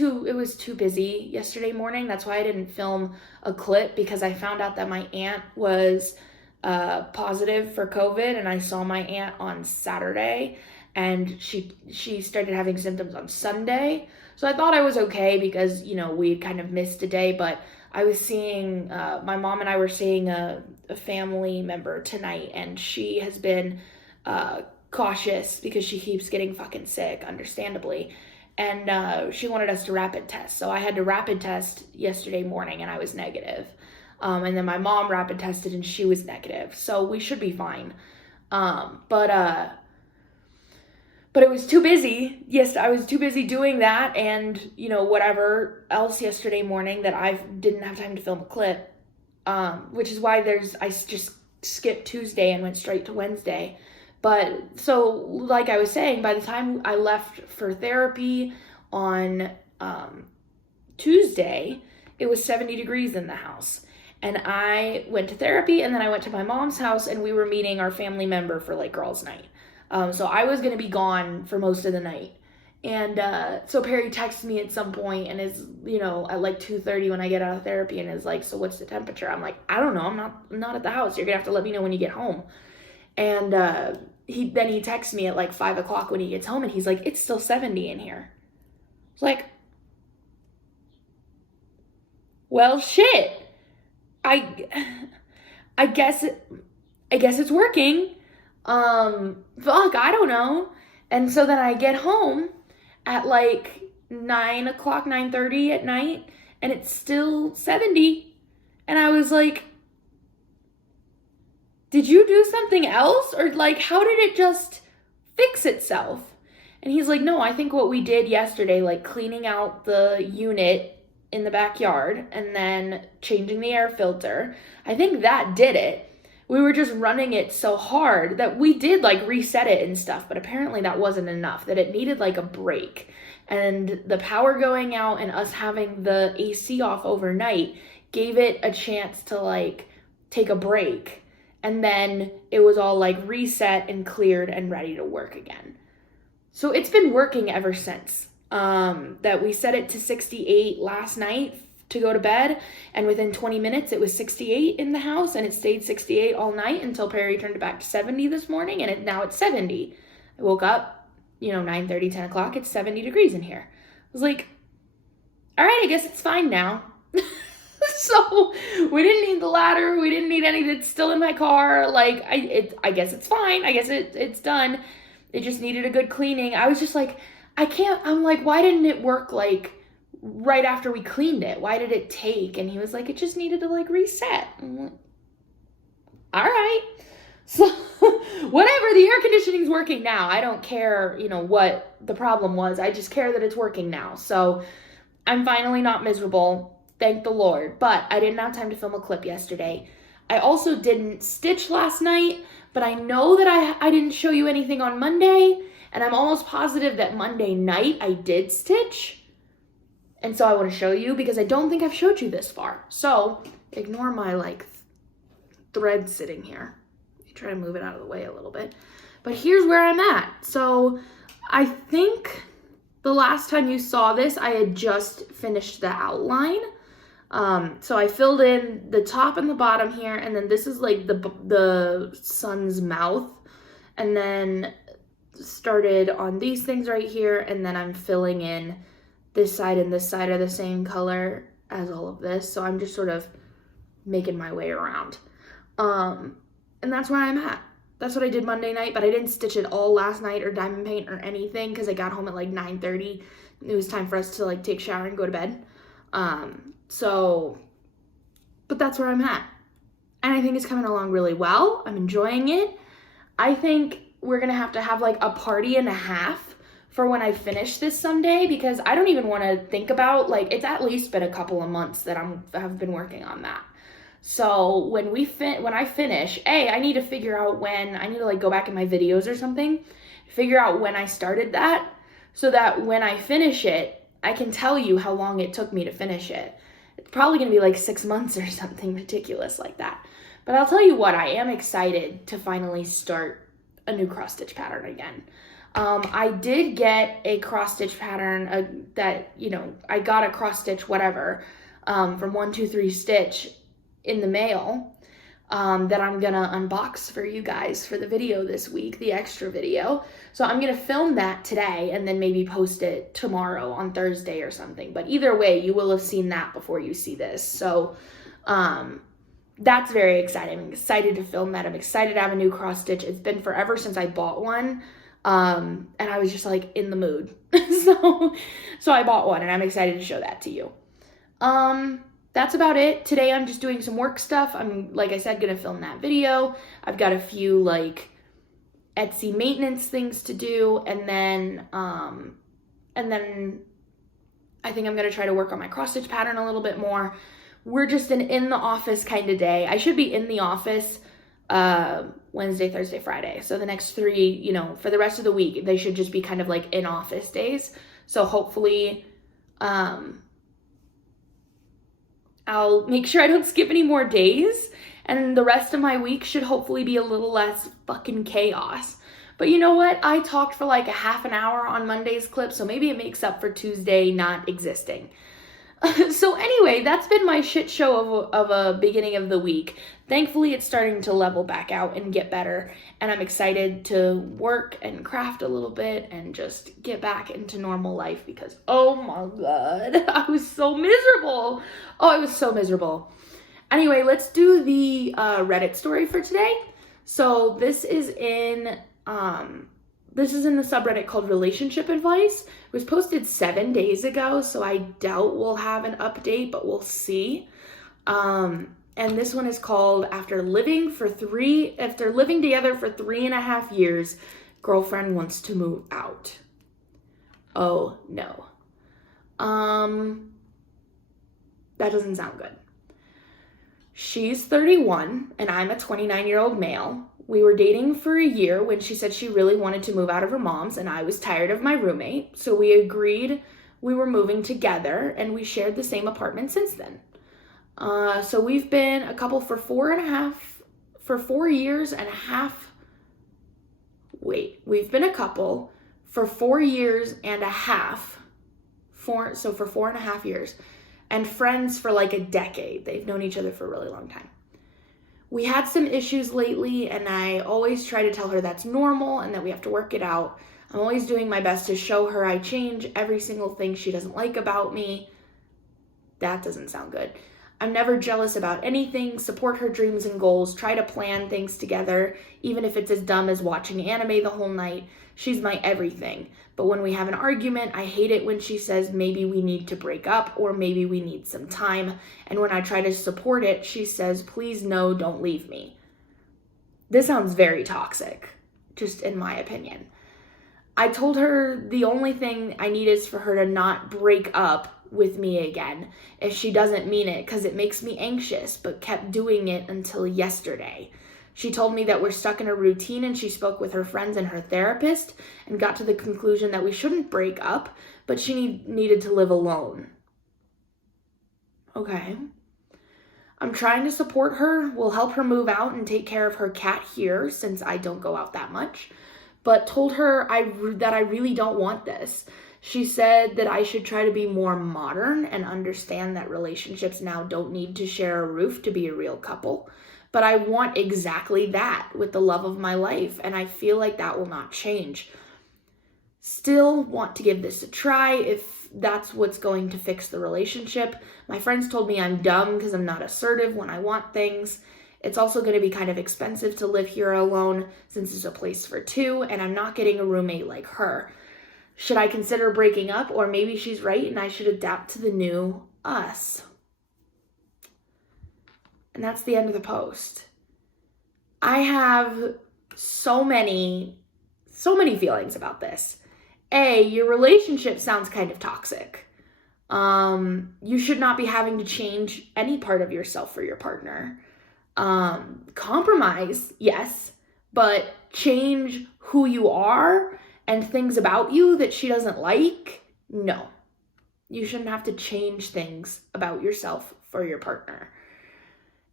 too busy yesterday morning. That's why I didn't film a clip, because I found out that my aunt was positive for COVID, and I saw my aunt on Saturday, and she started having symptoms on Sunday. So I thought I was okay because, you know, we kind of missed a day, but I was seeing, my mom and I were seeing a family member tonight, and she has been cautious because she keeps getting fucking sick, understandably. And she wanted us to rapid test. So I had to rapid test yesterday morning, and I was negative. And then my mom rapid tested, and she was negative. So we should be fine. But it was too busy. Yes, I was too busy doing that and, you know, whatever else yesterday morning that I didn't have time to film a clip. Which is why I just skipped Tuesday and went straight to Wednesday. But so, like I was saying, by the time I left for therapy on Tuesday, it was 70 degrees in the house. And I went to therapy, and then I went to my mom's house, and we were meeting our family member for like girls' night. So I was going to be gone for most of the night. And so Perry texts me at some point and is, you know, at like 2:30 when I get out of therapy, and is like, so what's the temperature? I'm like, I don't know. I'm not at the house. You're going to have to let me know when you get home. And he texts me at like 5 o'clock when he gets home, and he's like, it's still 70 in here. It's like, well, shit. I guess it's working. Fuck, I don't know. And so then I get home at like 9 o'clock, 9:30 at night, and it's still 70. And I was like, did you do something else? Or like, how did it just fix itself? And he's like, no, I think what we did yesterday, like cleaning out the unit in the backyard and then changing the air filter, I think that did it. We were just running it so hard that we did like reset it and stuff, but apparently that wasn't enough, that it needed like a break. And the power going out and us having the AC off overnight gave it a chance to like take a break. And then it was all like reset and cleared and ready to work again. So it's been working ever since. That we set it to 68 last night to go to bed, and within 20 minutes it was 68 in the house, and it stayed 68 all night until Perry turned it back to 70 this morning, and now it's 70. I woke up, 9:30, 10 o'clock, it's 70 degrees in here. I was like, all right, I guess it's fine now. So we didn't need the ladder, we didn't need anything. It's still in my car. Like, I guess it's fine. I guess it's done. It just needed a good cleaning. I was just like, I'm like, why didn't it work like right after we cleaned it? Why did it take? And he was like, it just needed to like reset. I'm like, all right. So whatever, the air conditioning's working now. I don't care, what the problem was. I just care that it's working now. So I'm finally not miserable. Thank the Lord. But I didn't have time to film a clip yesterday. I also didn't stitch last night but I know that I didn't show you anything on Monday, and I'm almost positive that Monday night I did stitch. And so I want to show you because I don't think I've showed you this far. So ignore my like thread sitting here. Try to move it out of the way a little bit. But here's where I'm at. So I think the last time you saw this, I had just finished the outline. So I filled in the top and the bottom here, and then this is like the sun's mouth, and then started on these things right here, and then I'm filling in this side and this side are the same color as all of this, so I'm just sort of making my way around. And that's where I'm at. That's what I did Monday night, but I didn't stitch it all last night or diamond paint or anything because I got home at like 9:30. It was time for us to like take a shower and go to bed. But that's where I'm at. And I think it's coming along really well. I'm enjoying it. I think we're gonna have to have like a party and a half for when I finish this someday, because I don't even want to think about, like, it's at least been a couple of months that have been working on that. So when I finish, I need to figure out when, I need to like go back in my videos or something, figure out when I started that, so that when I finish it, I can tell you how long it took me to finish it. It's probably gonna be like 6 months or something ridiculous like that. But I'll tell you what, I am excited to finally start a new cross stitch pattern again. I did get a cross stitch pattern that, you know, I got a cross stitch whatever from 123 Stitch in the mail that I'm gonna unbox for you guys for the video this week, the extra video. So I'm gonna film that today and then maybe post it tomorrow on Thursday or something. But either way, you will have seen that before you see this. So that's very exciting. I'm excited to film that. I'm excited to have a new cross stitch. It's been forever since I bought one. And I was just like in the mood. so I bought one and I'm excited to show that to you. That's about it. Today I'm just doing some work stuff. I'm, like I said, gonna film that video. I've got a few like Etsy maintenance things to do, and then I think I'm gonna try to work on my cross stitch pattern a little bit more. We're just an in the office kind of day. I should be in the office Wednesday, Thursday, Friday. So the next 3, you know, for the rest of the week, they should just be kind of like in office days. So hopefully I'll make sure I don't skip any more days, and the rest of my week should hopefully be a little less fucking chaos. But you know what? I talked for like a half an hour on Monday's clip, so maybe it makes up for Tuesday not existing. So anyway, that's been my shit show of a beginning of the week. Thankfully, it's starting to level back out and get better, and I'm excited to work and craft a little bit and just get back into normal life because, oh my God, I was so miserable. Oh, I was so miserable. Anyway, let's do the Reddit story for today. So this is in the subreddit called Relationship Advice. It was posted 7 days ago, so I doubt we'll have an update, but we'll see. And this one is called After living together for 3.5 years, girlfriend wants to move out. Oh no. That doesn't sound good. She's 31 and I'm a 29-year-old male. We were dating for a year when she said she really wanted to move out of her mom's, and I was tired of my roommate. So we agreed we were moving together, and we shared the same apartment since then. So we've been a couple for 4 years and a half. Wait, we've been a couple for 4 years and a half. For 4.5 years, and friends for like a decade. They've known each other for a really long time. We had some issues lately, and I always try to tell her that's normal and that we have to work it out. I'm always doing my best to show her I change every single thing she doesn't like about me. That doesn't sound good. I'm never jealous about anything, support her dreams and goals, try to plan things together, even if it's as dumb as watching anime the whole night. She's my everything. But when we have an argument, I hate it when she says maybe we need to break up or maybe we need some time. And when I try to support it, she says, please no, don't leave me. This sounds very toxic, just in my opinion. I told her the only thing I need is for her to not break up with me again if she doesn't mean it, because it makes me anxious, but kept doing it until yesterday. She told me that we're stuck in a routine, and she spoke with her friends and her therapist and got to the conclusion that we shouldn't break up, but she needed to live alone. Okay. I'm trying to support her. We'll help her move out and take care of her cat here since I don't go out that much, but told her that I really don't want this. She said that I should try to be more modern and understand that relationships now don't need to share a roof to be a real couple. But I want exactly that with the love of my life, and I feel like that will not change. Still want to give this a try if that's what's going to fix the relationship. My friends told me I'm dumb because I'm not assertive when I want things. It's also going to be kind of expensive to live here alone since it's a place for two, and I'm not getting a roommate like her. Should I consider breaking up, or maybe she's right and I should adapt to the new us? And that's the end of the post. I have so many feelings about this. A, your relationship sounds kind of toxic. You should not be having to change any part of yourself for your partner. Compromise, yes, but change who you are and things about you that she doesn't like, no. You shouldn't have to change things about yourself for your partner.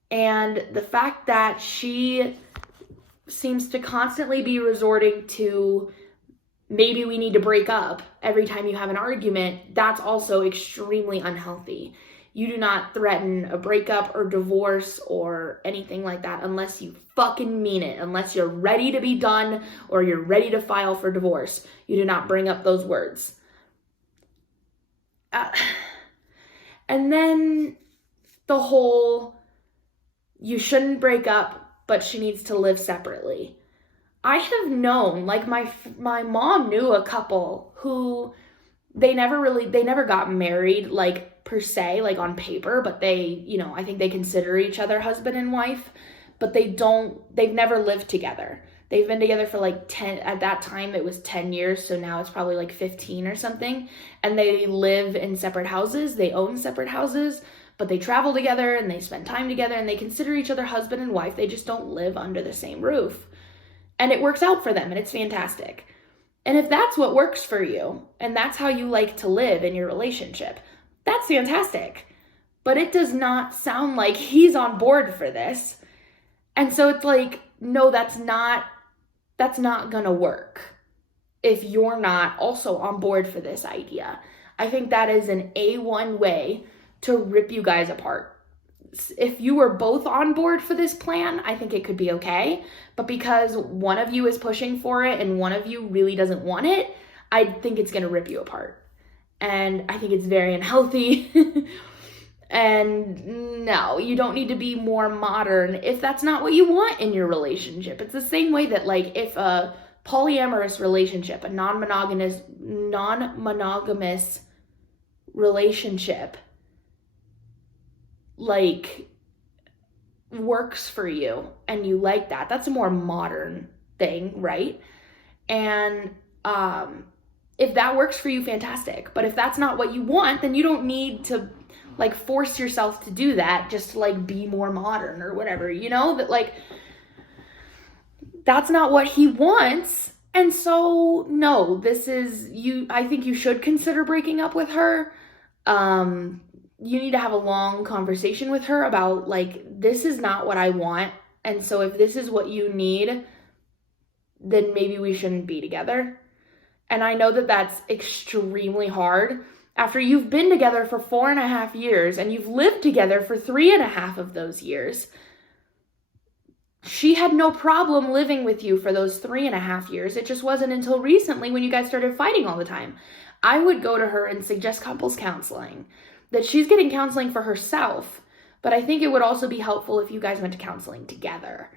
And the fact that she seems to constantly be resorting to maybe we need to break up every time you have an argument, that's also extremely unhealthy. You do not threaten a breakup or divorce or anything like that unless you fucking mean it, unless you're ready to be done or you're ready to file for divorce. You do not bring up those words. And then the whole, you shouldn't break up, but she needs to live separately. I have known, like my mom knew a couple who they never got married, like per se, like on paper, but they, I think they consider each other husband and wife, but they've never lived together. They've been together for like 10, at that time it was 10 years, so now it's probably like 15 or something, and they live in separate houses, they own separate houses, but they travel together and they spend time together and they consider each other husband and wife. They just don't live under the same roof. And it works out for them and it's fantastic. And if that's what works for you and that's how you like to live in your relationship, that's fantastic. But it does not sound like he's on board for this. And so it's like, no, that's not gonna work if you're not also on board for this idea. I think that is an A1 way to rip you guys apart. If you were both on board for this plan, I think it could be okay. But because one of you is pushing for it and one of you really doesn't want it, I think it's going to rip you apart. And I think it's very unhealthy. And no, you don't need to be more modern if that's not what you want in your relationship. It's the same way that, like, if a polyamorous relationship, a non-monogamous relationship, like, works for you and you like that, that's a more modern thing, right? And if that works for you, fantastic. But if that's not what you want, then you don't need to like force yourself to do that just to like be more modern or whatever, that like that's not what he wants. And so no, I think you should consider breaking up with her. You need to have a long conversation with her about, like, this is not what I want. And so if this is what you need, then maybe we shouldn't be together. And I know that that's extremely hard. After you've been together for 4.5 years and you've lived together for 3.5 of those years, she had no problem living with you for those 3.5 years. It just wasn't until recently when you guys started fighting all the time. I would go to her and suggest couples counseling. That she's getting counseling for herself, but I think it would also be helpful if you guys went to counseling together.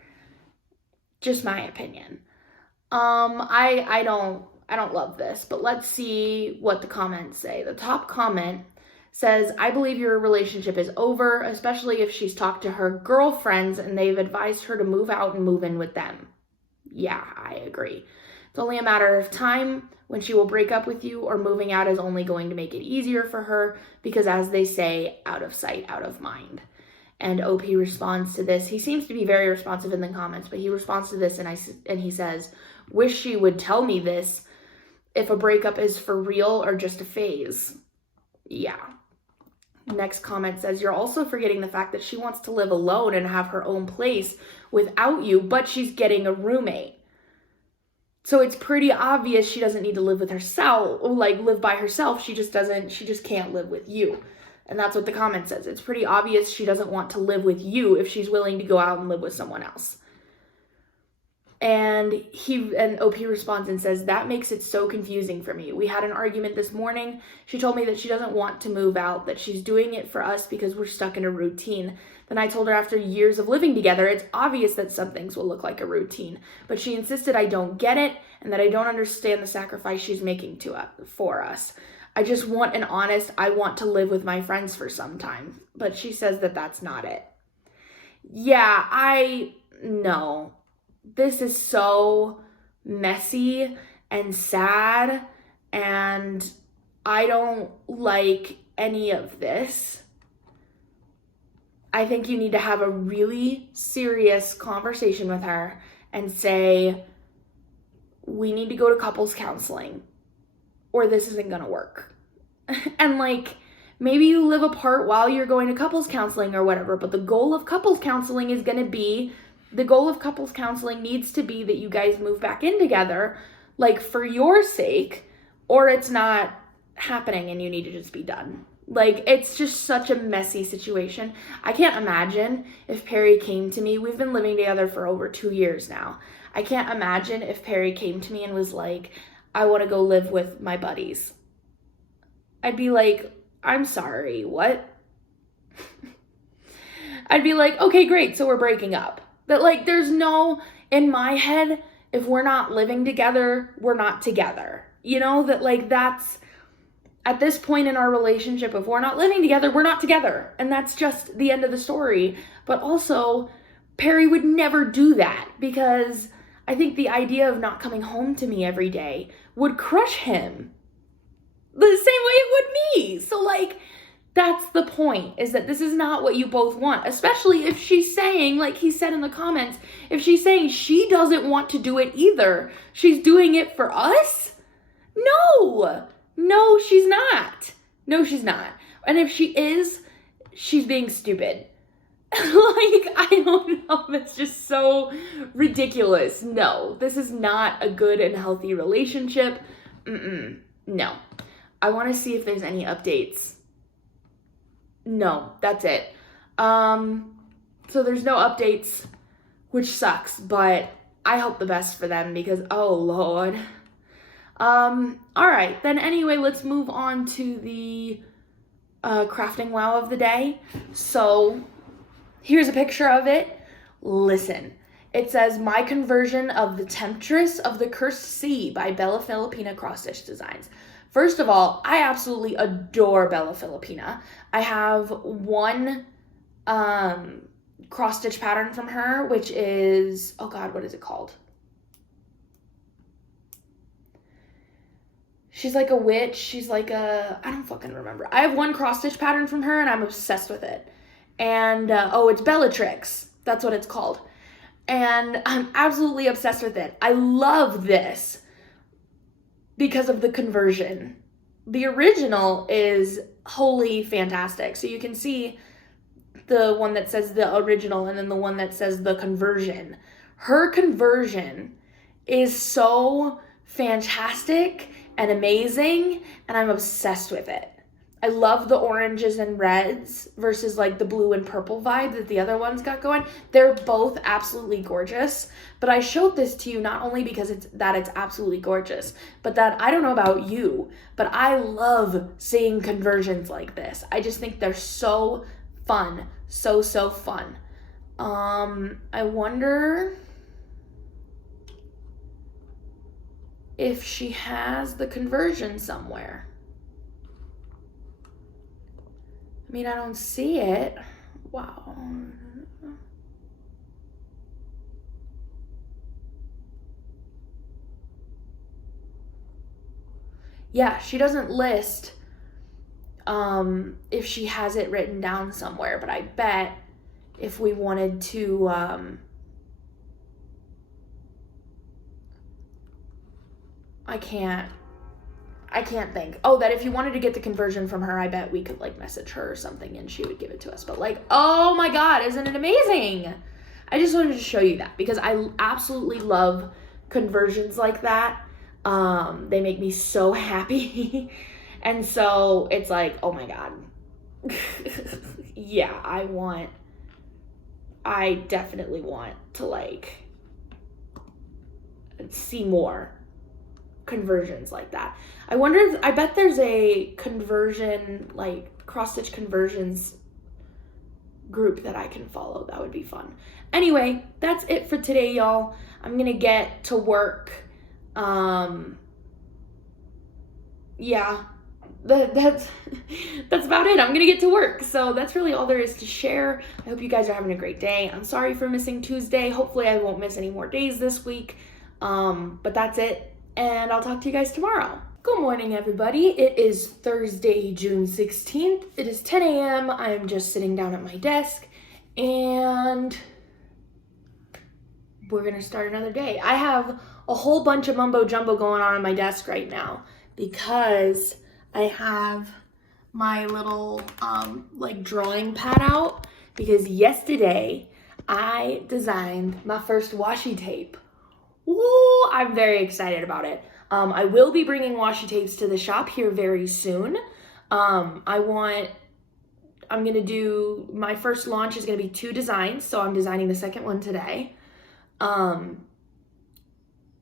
Just my opinion. I don't love this, but let's see what the comments say. The top comment says, I believe your relationship is over, especially if she's talked to her girlfriends and they've advised her to move out and move in with them. Yeah, I agree. It's only a matter of time when she will break up with you, or moving out is only going to make it easier for her because, as they say, out of sight, out of mind. And OP responds to this. He seems to be very responsive in the comments, but he responds to this and he says, "Wish she would tell me this, if a breakup is for real or just a phase." Yeah. Next comment says, "You're also forgetting the fact that she wants to live alone and have her own place without you, but she's getting a roommate. So it's pretty obvious she doesn't need to live with herself, like live by herself. She just can't live with you." And that's what the comment says. It's pretty obvious she doesn't want to live with you if she's willing to go out and live with someone else. And OP responds and says, "That makes it so confusing for me. We had an argument this morning. She told me that she doesn't want to move out, that she's doing it for us because we're stuck in a routine. Then I told her after years of living together, it's obvious that some things will look like a routine. But she insisted I don't get it and that I don't understand the sacrifice she's making for us. I just want an honest, I want to live with my friends for some time." But she says that that's not it. Yeah, no. This is so messy and sad, and I don't like any of this. I think you need to have a really serious conversation with her and say, we need to go to couples counseling or this isn't gonna work. And like, maybe you live apart while you're going to couples counseling or whatever, but the goal of couples counseling needs to be that you guys move back in together, like for your sake, or it's not happening and you need to just be done. Like, it's just such a messy situation. I can't imagine if Perry came to me. We've been living together for over 2 years now. I can't imagine if Perry came to me and was like, "I want to go live with my buddies." I'd be like, "I'm sorry, what?" I'd be like, "Okay, great, so we're breaking up." But like, there's no, in my head, if we're not living together, we're not together. You know, that like, that's, at this point in our relationship, if we're not living together, we're not together. And that's just the end of the story. But also, Perry would never do that because I think the idea of not coming home to me every day would crush him the same way it would me. So like, that's the point, is that this is not what you both want, especially if she's saying, like he said in the comments, if she's saying she doesn't want to do it either, she's doing it for us? No, she's not. No, she's not. And if she is, she's being stupid. Like, I don't know, that's just so ridiculous. No, this is not a good and healthy relationship. No. I want to see if there's any updates. No, that's it. So there's no updates, which sucks, but I hope the best for them because, oh Lord. All right, then anyway, let's move on to the crafting wow of the day. So here's a picture of it. Listen, it says, "My conversion of the Temptress of the Cursed Sea" by Bella Filipina Cross Stitch Designs. First of all, I absolutely adore Bella Filipina. I have one cross stitch pattern from her, which is, oh God, what is it called? She's like a witch. She's like I don't fucking remember. I have one cross stitch pattern from her and I'm obsessed with it. And, it's Bellatrix. That's what it's called. And I'm absolutely obsessed with it. I love this because of the conversion. The original is wholly fantastic. So you can see the one that says the original and then the one that says the conversion. Her conversion is so fantastic and amazing, and I'm obsessed with it. I love the oranges and reds versus like the blue and purple vibe that the other ones got going. They're both absolutely gorgeous, but I showed this to you not only because it's absolutely gorgeous, but that I don't know about you, but I love seeing conversions like this. I just think they're so fun, so fun. I wonder if she has the conversion somewhere. I mean, I don't see it. Wow. Yeah, she doesn't list if she has it written down somewhere, but I bet if we wanted to, I can't think. Oh, that if you wanted to get the conversion from her, I bet we could like message her or something and she would give it to us. But like, oh my God, isn't it amazing? I just wanted to show you that because I absolutely love conversions like that. They make me so happy. And so it's like, oh my God. Yeah, I definitely want to like see more conversions like that. I bet there's a conversion, like cross-stitch conversions group that I can follow. That would be fun. Anyway, that's it for today, y'all. I'm gonna get to work. Yeah, that's about it. I'm gonna get to work. So that's really all there is to share. I hope you guys are having a great day. I'm sorry for missing Tuesday. Hopefully I won't miss any more days this week. But that's it, and I'll talk to you guys tomorrow. Good morning, everybody. It is Thursday, June 16th. It is 10 a.m. I'm just sitting down at my desk, and we're gonna start another day. I have a whole bunch of mumbo jumbo going on my desk right now because I have my little like drawing pad out because yesterday I designed my first washi tape. Woo! I'm very excited about it. I will be bringing washi tapes to the shop here very soon. I'm gonna do, my first launch is gonna be 2 designs, so I'm designing the second one today.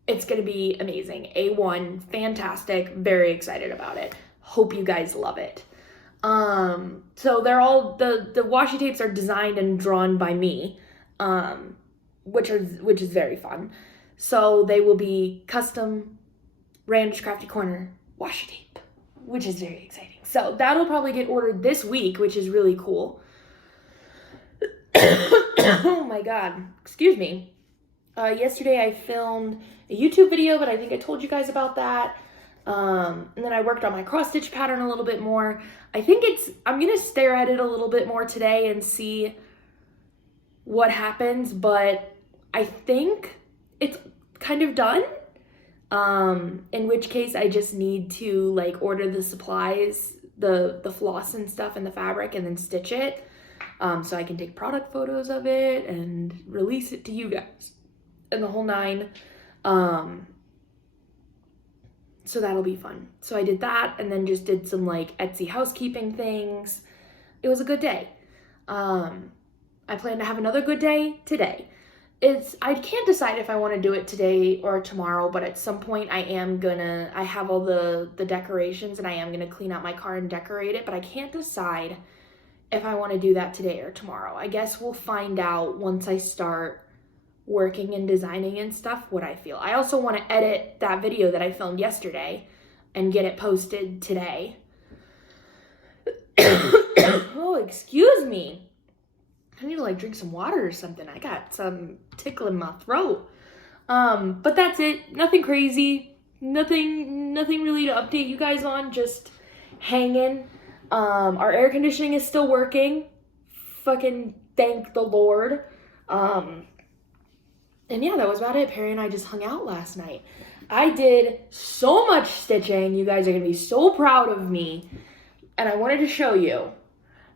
It's gonna be amazing. A1, fantastic, very excited about it. Hope you guys love it. So they're all, the washi tapes are designed and drawn by me, which is very fun. So they will be custom Randa's Crafty Corner washi tape, which is very exciting. So that'll probably get ordered this week, which is really cool. Oh my God, excuse me. Yesterday I filmed a YouTube video, but I think I told you guys about that. And then I worked on my cross stitch pattern a little bit more. I'm gonna stare at it a little bit more today and see what happens, but I think it's kind of done. In which case I just need to like order the supplies, the floss and stuff and the fabric, and then stitch it. So I can take product photos of it and release it to you guys and the whole 9. So that'll be fun. So I did that and then just did some like Etsy housekeeping things. It was a good day. I plan to have another good day today. I can't decide if I want to do it today or tomorrow, but at some point I have all the decorations and I am gonna clean out my car and decorate it, but I can't decide if I want to do that today or tomorrow. I guess we'll find out once I start working and designing and stuff what I feel. I also want to edit that video that I filmed yesterday and get it posted today. Oh, excuse me. I need to like drink some water or something. I got some tickle in my throat. But that's it. Nothing crazy. Nothing really to update you guys on. Just hanging. Our air conditioning is still working. Fucking thank the Lord. And yeah, that was about it. Perry and I just hung out last night. I did so much stitching. You guys are gonna be so proud of me. And I wanted to show you.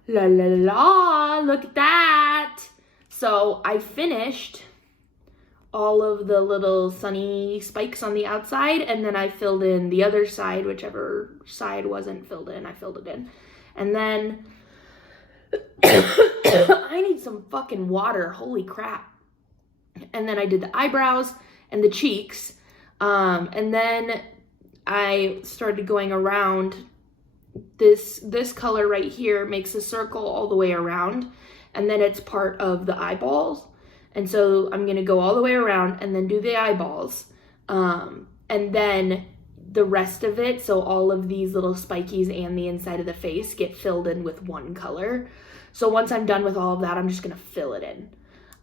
La la la, look at that. So I finished all of the little sunny spikes on the outside, and then I filled in the other side, whichever side wasn't filled in, I filled it in. And then I need some fucking water, holy crap. And then I did the eyebrows and the cheeks, and then I started going around. This color right here makes a circle all the way around, and then it's part of the eyeballs. And so I'm gonna go all the way around and then do the eyeballs, and then the rest of it, so all of these little spikies and the inside of the face get filled in with one color. So once I'm done with all of that, I'm just gonna fill it in,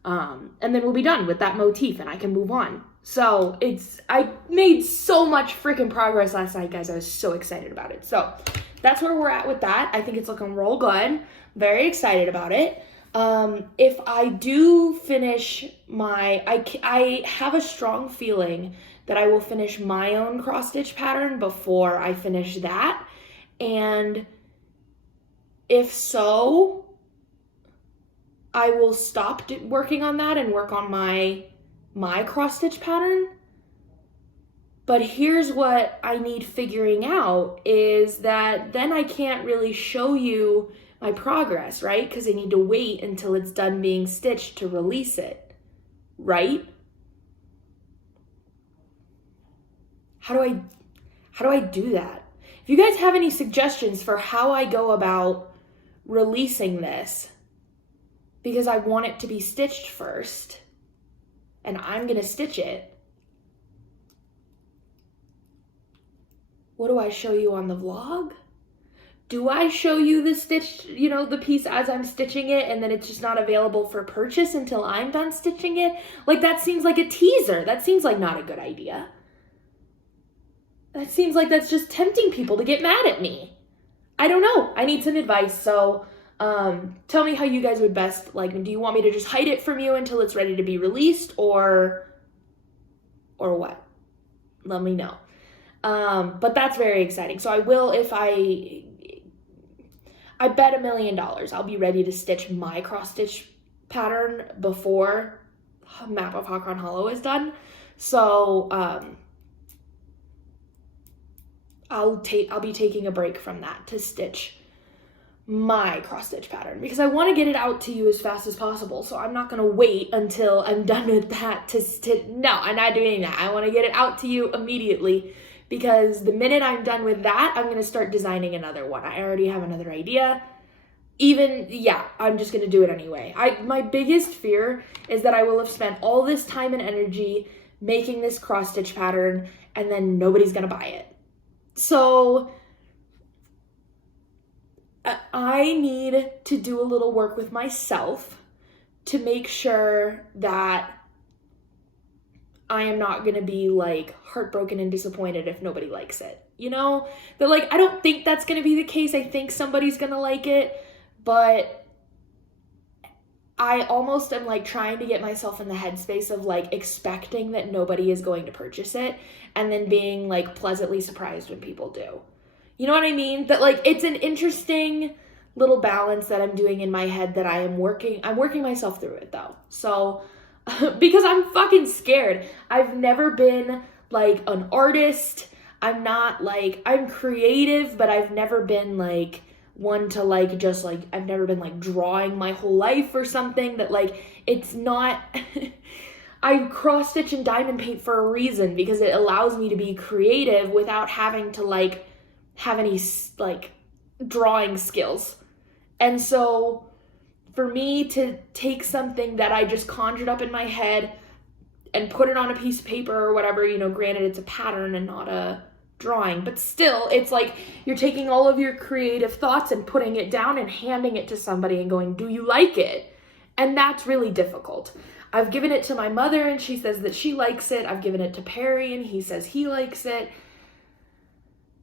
and then we'll be done with that motif and I can move on. So I made so much freaking progress last night, guys. I was so excited about it. So that's where we're at with that. I think it's looking real good. Very excited about it. If I do finish I have a strong feeling that I will finish my own cross stitch pattern before I finish that. And if so, I will stop working on that and work on my cross stitch pattern. But here's what I need figuring out is that then I can't really show you my progress, right? Because I need to wait until it's done being stitched to release it, right? How do I do that? If you guys have any suggestions for how I go about releasing this, because I want it to be stitched first, and I'm gonna stitch it, what do I show you on the vlog? Do I show you the stitch, the piece as I'm stitching it, and then it's just not available for purchase until I'm done stitching it? Like, that seems like a teaser. That seems like not a good idea. That seems like that's just tempting people to get mad at me. I don't know. I need some advice. So tell me how you guys would best, do you want me to just hide it from you until it's ready to be released, or what? Let me know. But that's very exciting. So I will, if I bet $1 million I'll be ready to stitch my cross stitch pattern before Map of Hawk Run Hallow is done. So I'll be taking a break from that to stitch my cross stitch pattern because I want to get it out to you as fast as possible. So I'm not going to wait until I'm done with that to stitch. No, I'm not doing that. I want to get it out to you immediately because the minute I'm done with that, I'm going to start designing another one. I already have another idea. I'm just going to do it anyway. My biggest fear is that I will have spent all this time and energy making this cross stitch pattern and then nobody's going to buy it. So I need to do a little work with myself to make sure that I am not going to be heartbroken and disappointed if nobody likes it. That I don't think that's going to be the case. I think somebody's going to like it, but I almost am trying to get myself in the headspace of expecting that nobody is going to purchase it and then being pleasantly surprised when people do. You know what I mean? That it's an interesting little balance that I'm doing in my head that I'm working myself through it though. So because I'm fucking scared. I've never been an artist. I'm not I'm creative, but I've never been one to I've never been drawing my whole life or something that it's not. I cross stitch and diamond paint for a reason because it allows me to be creative without having to have any drawing skills. And so for me to take something that I just conjured up in my head and put it on a piece of paper or whatever, granted it's a pattern and not a drawing, but still it's you're taking all of your creative thoughts and putting it down and handing it to somebody and going, do you like it? And that's really difficult. I've given it to my mother and she says that she likes it. I've given it to Perry and he says he likes it.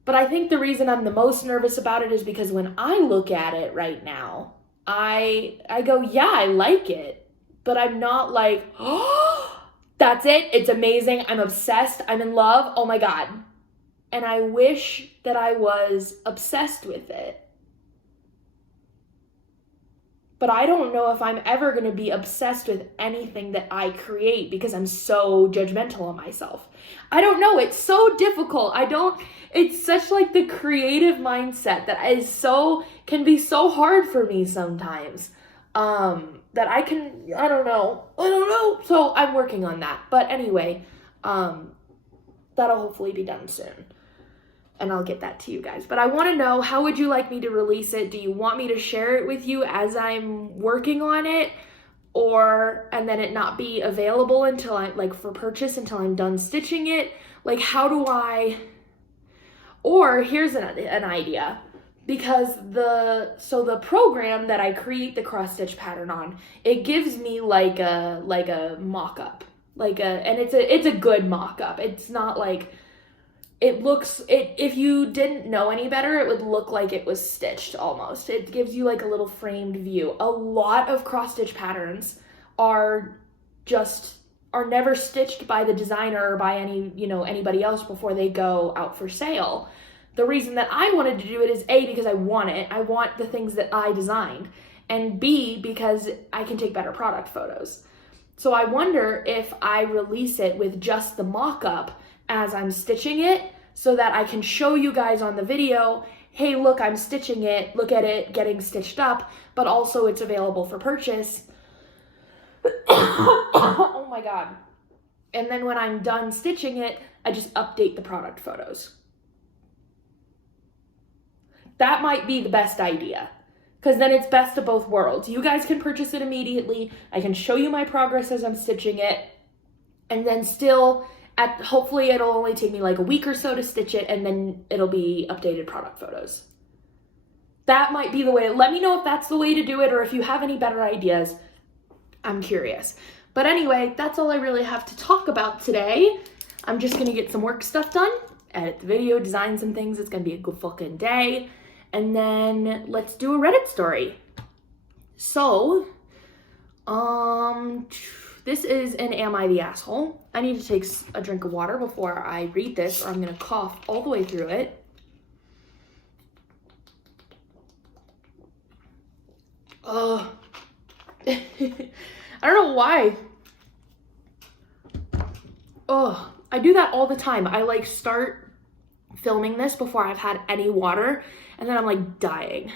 But I think the reason I'm the most nervous about it is because when I look at it right now, I go, yeah, I like it, but I'm not oh, that's it. It's amazing. I'm obsessed. I'm in love. Oh my God. And I wish that I was obsessed with it. But I don't know if I'm ever going to be obsessed with anything that I create because I'm so judgmental of myself. I don't know. It's so difficult. It's such the creative mindset that can be so hard for me sometimes. That I don't know. So I'm working on that. But anyway, that'll hopefully be done soon. And I'll get that to you guys. But I want to know, how would you like me to release it? Do you want me to share it with you as I'm working on it? And then it not be available until for purchase until I'm done stitching it? How do I... Or here's an idea. Because the program that I create the cross stitch pattern on, it gives me a mock-up. And it's a good mock-up. It's not if you didn't know any better, it would look like it was stitched almost. It gives you like a little framed view. A lot of cross stitch patterns are never stitched by the designer or by anybody else before they go out for sale. The reason that I wanted to do it is A, because I want it. I want the things that I designed. And B, because I can take better product photos. So I wonder if I release it with just the mock-up as I'm stitching it, so that I can show you guys on the video, hey, look, I'm stitching it, look at it getting stitched up, but also it's available for purchase. Oh my God. And then when I'm done stitching it, I just update the product photos. That might be the best idea, because then it's best of both worlds. You guys can purchase it immediately. I can show you my progress as I'm stitching it, and then still, hopefully it'll only take me like a week or so to stitch it, and then it'll be updated product photos. That might be the way. Let me know if that's the way to do it, or if you have any better ideas. I'm curious. But anyway, that's all I really have to talk about today. I'm just gonna get some work stuff done, edit the video, design some things. It's gonna be a good fucking day. And then let's do a Reddit story. So, this is an Am I the Asshole? I need to take a drink of water before I read this, or I'm gonna cough all the way through it. I don't know why. I do that all the time. I like start filming this before I've had any water, and then I'm like dying.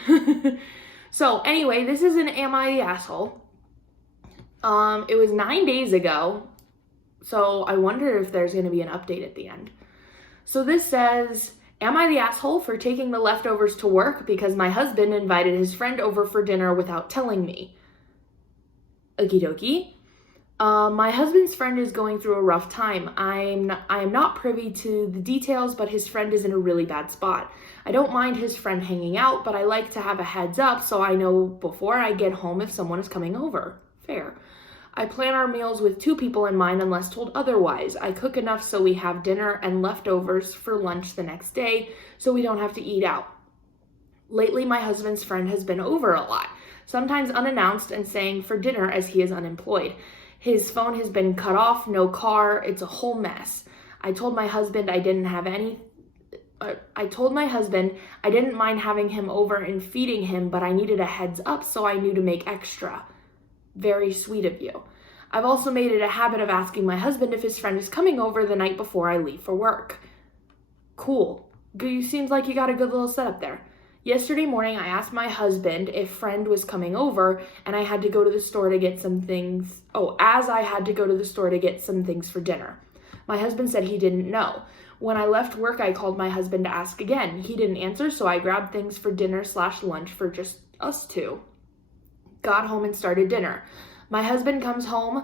So anyway, this is an Am I the Asshole? It was 9 days ago, so I wonder if there's gonna be an update at the end. So this says, am I the asshole for taking the leftovers to work because my husband invited his friend over for dinner without telling me? Okie dokie. My husband's friend is going through a rough time. I am not privy to the details, but his friend is in a really bad spot. I don't mind his friend hanging out, but I like to have a heads up so I know before I get home if someone is coming over. Fair. I plan our meals with 2 people in mind unless told otherwise. I cook enough so we have dinner and leftovers for lunch the next day so we don't have to eat out. Lately, my husband's friend has been over a lot, sometimes unannounced and saying for dinner as he is unemployed. His phone has been cut off, no car, it's a whole mess. I told my husband I didn't mind having him over and feeding him, but I needed a heads up so I knew to make extra. Very sweet of you. I've also made it a habit of asking my husband if his friend is coming over the night before I leave for work. Cool. Seems like you got a good little setup there. Yesterday morning, I asked my husband if friend was coming over, and I had to go to the store to get some things. As I had to go to the store to get some things for dinner. My husband said he didn't know. When I left work, I called my husband to ask again. He didn't answer, so I grabbed things for dinner/lunch for just us 2. Got home and started dinner. My husband comes home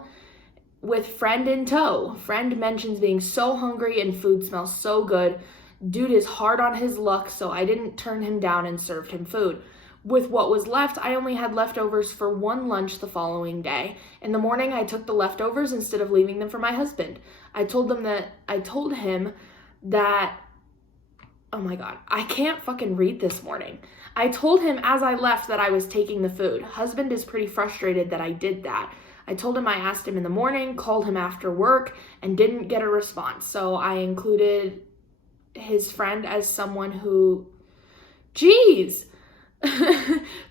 with friend in tow. Friend mentions being so hungry and food smells so good. Dude is hard on his luck, so I didn't turn him down and served him food. With what was left, I only had leftovers for 1 lunch the following day. In the morning, I took the leftovers instead of leaving them for my husband. I told him that, oh my God, I can't fucking read this morning. I told him as I left that I was taking the food. Husband is pretty frustrated that I did that. I told him I asked him in the morning, called him after work, and didn't get a response. So I included his friend as someone who,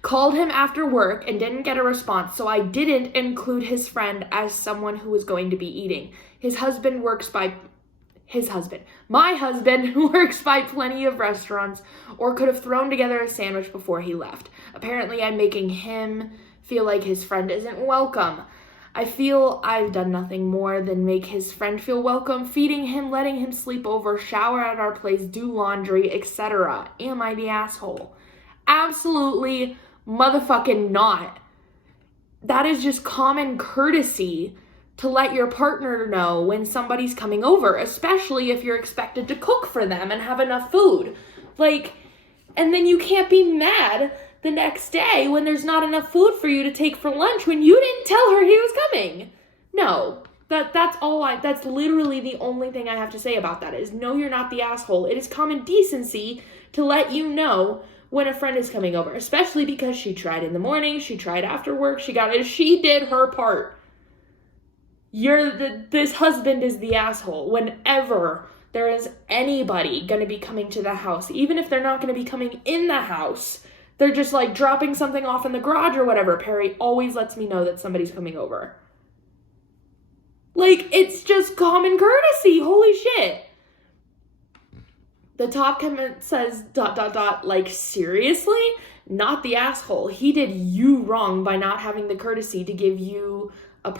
called him after work and didn't get a response. So I didn't include his friend as someone who was going to be eating. My husband works by plenty of restaurants or could have thrown together a sandwich before he left. Apparently, I'm making him feel like his friend isn't welcome. I feel I've done nothing more than make his friend feel welcome, feeding him, letting him sleep over, shower at our place, do laundry, etc. Am I the asshole? Absolutely motherfucking not. That is just common courtesy to let your partner know when somebody's coming over, especially if you're expected to cook for them and have enough food. And then you can't be mad the next day when there's not enough food for you to take for lunch when you didn't tell her he was coming. No, That's literally the only thing I have to say about that is, no, you're not the asshole. It is common decency to let you know when a friend is coming over, especially because she tried in the morning, she tried after work, she did her part. This husband is the asshole. Whenever there is anybody going to be coming to the house, even if they're not going to be coming in the house, they're just like dropping something off in the garage or whatever, Perry always lets me know that somebody's coming over. Like, it's just common courtesy. Holy shit. The top comment says ... like, seriously? Not the asshole. He did you wrong by not having the courtesy to give you a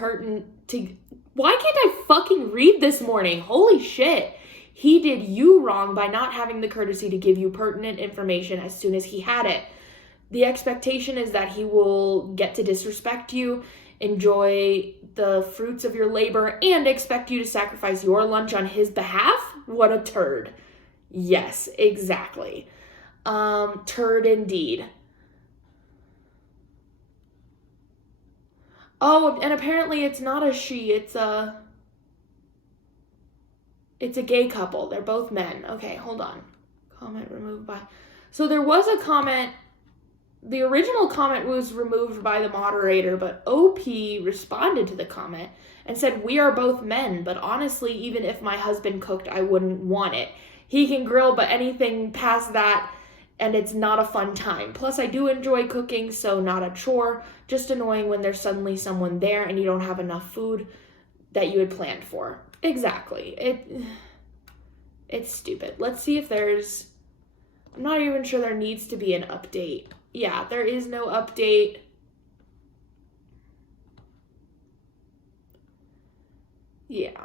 why can't I fucking read this morning? Holy shit. He did you wrong by not having the courtesy to give you pertinent information as soon as he had it. The expectation is that he will get to disrespect you, enjoy the fruits of your labor, and expect you to sacrifice your lunch on his behalf? What a turd. Yes, exactly. Turd indeed. Oh, and apparently it's not a she, it's a gay couple. They're both men. Okay, hold on. Comment removed by... So there was a comment, the original comment was removed by the moderator, but OP responded to the comment and said, we are both men, but honestly, even if my husband cooked, I wouldn't want it. He can grill, but anything past that, and it's not a fun time. Plus, I do enjoy cooking, so not a chore. Just annoying when there's suddenly someone there and you don't have enough food that you had planned for. Exactly. It's stupid. Let's see if there's... I'm not even sure there needs to be an update. Yeah, there is no update. Yeah.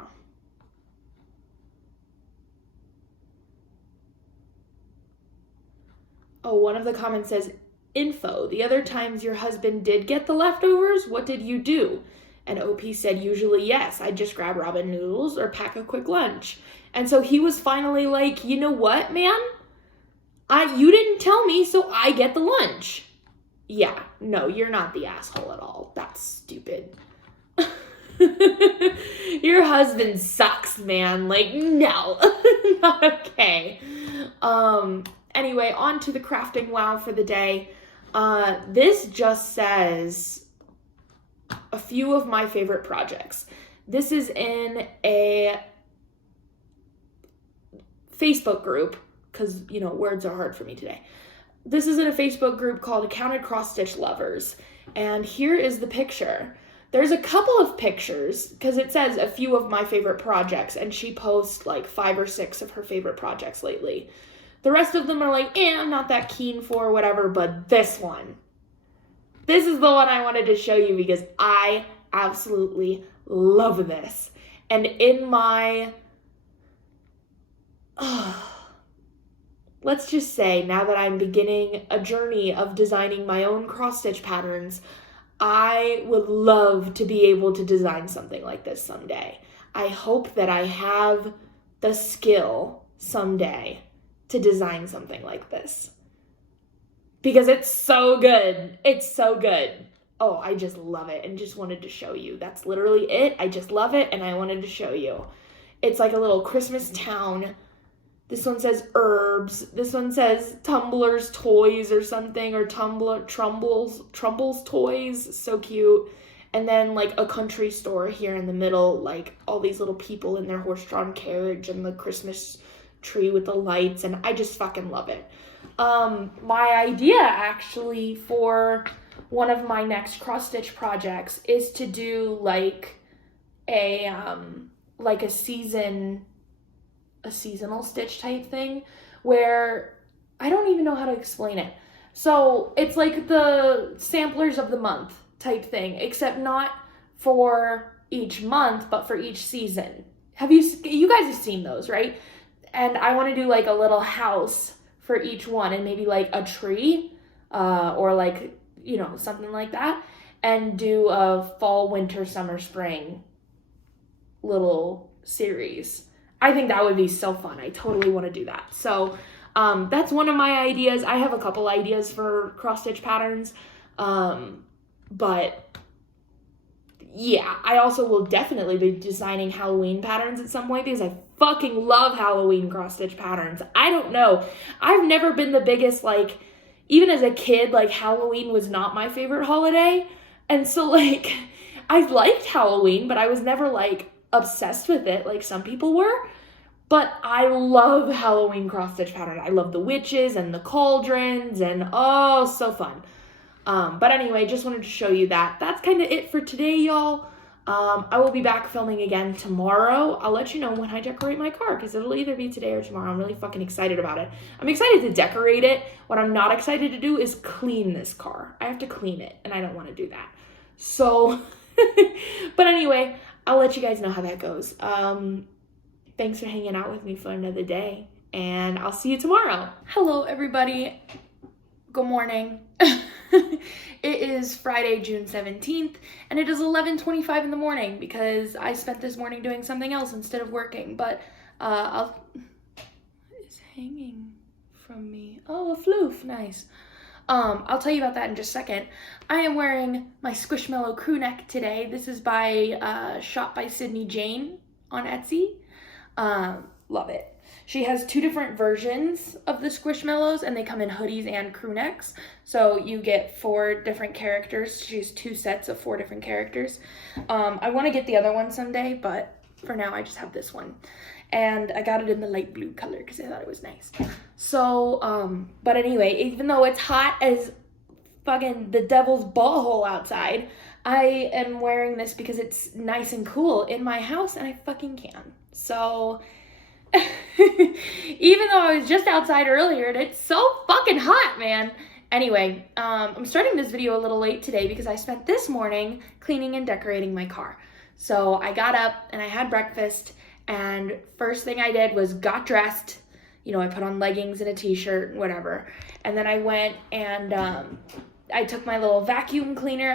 Oh, one of the comments says, info. The other times your husband did get the leftovers, what did you do? And OP said, usually yes. I just grab ramen noodles or pack a quick lunch. And so he was finally like, you know what, man? You didn't tell me, so I get the lunch. Yeah, no, you're not the asshole at all. That's stupid. Your husband sucks, man. Like, no, not okay. Anyway, on to the crafting wow for the day. This just says a few of my favorite projects. This is in a Facebook group, because, you know, words are hard for me today. This is in a Facebook group called Accounted Cross-Stitch Lovers. And here is the picture. There's a couple of pictures, because it says a few of my favorite projects, and she posts like 5 or 6 of her favorite projects lately. The rest of them are like, I'm not that keen for, whatever, but this one. This is the one I wanted to show you because I absolutely love this. And in my... let's just say, now that I'm beginning a journey of designing my own cross-stitch patterns, I would love to be able to design something like this someday. I hope that I have the skill someday to design something like this. Because it's so good. It's so good. Oh, I just love it and just wanted to show you. That's literally it. I just love it and I wanted to show you. It's like a little Christmas town. This one says herbs. This one says Tumblr's Toys or something, or Trumbull's Toys. So cute. And then like a country store here in the middle, like all these little people in their horse-drawn carriage and the Christmas tree with the lights, and I just fucking love it. My idea actually for one of my next cross-stitch projects is to do like a seasonal stitch type thing where I don't even know how to explain it. So it's like the samplers of the month type thing, except not for each month, but for each season. You guys have seen those, right? And I want to do like a little house for each one and maybe like a tree or like, you know, something like that, and do a fall, winter, summer, spring little series. I think that would be so fun. I totally want to do that. So that's one of my ideas. I have a couple ideas for cross-stitch patterns, but yeah, I also will definitely be designing Halloween patterns at some point because I fucking love Halloween cross-stitch patterns. I don't know. I've never been the biggest, like, even as a kid, like, Halloween was not my favorite holiday. And so, like, I liked Halloween, but I was never, like, obsessed with it like some people were. But I love Halloween cross-stitch pattern. I love the witches and the cauldrons and, oh, so fun. But anyway, just wanted to show you that. That's kind of it for today, y'all. I will be back filming again tomorrow. I'll let you know when I decorate my car, because it'll either be today or tomorrow. I'm really fucking excited about it. I'm excited to decorate it. What I'm not excited to do is clean this car. I have to clean it, and I don't want to do that. So, but anyway, I'll let you guys know how that goes. Thanks for hanging out with me for another day, and I'll see you tomorrow. Hello, everybody. Good morning. It is Friday, June 17th, and it is 11:25 in the morning because I spent this morning doing something else instead of working, but what is hanging from me? Oh, a floof, nice. I'll tell you about that in just a second. I am wearing my Squishmallow crew neck today. This is shot by Sydney Jane on Etsy. Love it. She has 2 different versions of the Squishmallows, and they come in hoodies and crew necks. So you get 4 different characters. She has 2 sets of 4 different characters. I want to get the other one someday, but for now I just have this one. And I got it in the light blue color because I thought it was nice. So, but anyway, even though it's hot as fucking the devil's butthole outside, I am wearing this because it's nice and cool in my house, and I fucking can. So, even though I was just outside earlier and it's so fucking hot, man. Anyway, I'm starting this video a little late today because I spent this morning cleaning and decorating my car. So I got up and I had breakfast, and first thing I did was got dressed. You know, I put on leggings and a t-shirt and whatever. And then I went and I took my little vacuum cleaner.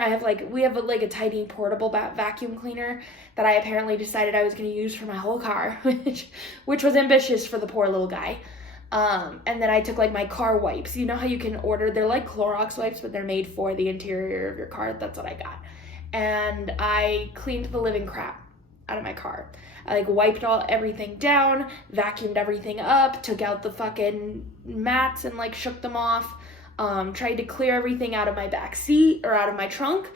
We have a tiny portable vacuum cleaner that I apparently decided I was going to use for my whole car, which was ambitious for the poor little guy. And then I took like my car wipes. You know how you can order, they're like Clorox wipes, but they're made for the interior of your car. That's what I got. And I cleaned the living crap out of my car. I wiped everything down, vacuumed everything up, took out the fucking mats and shook them off. Tried to clear everything out of my back seat or out of my trunk,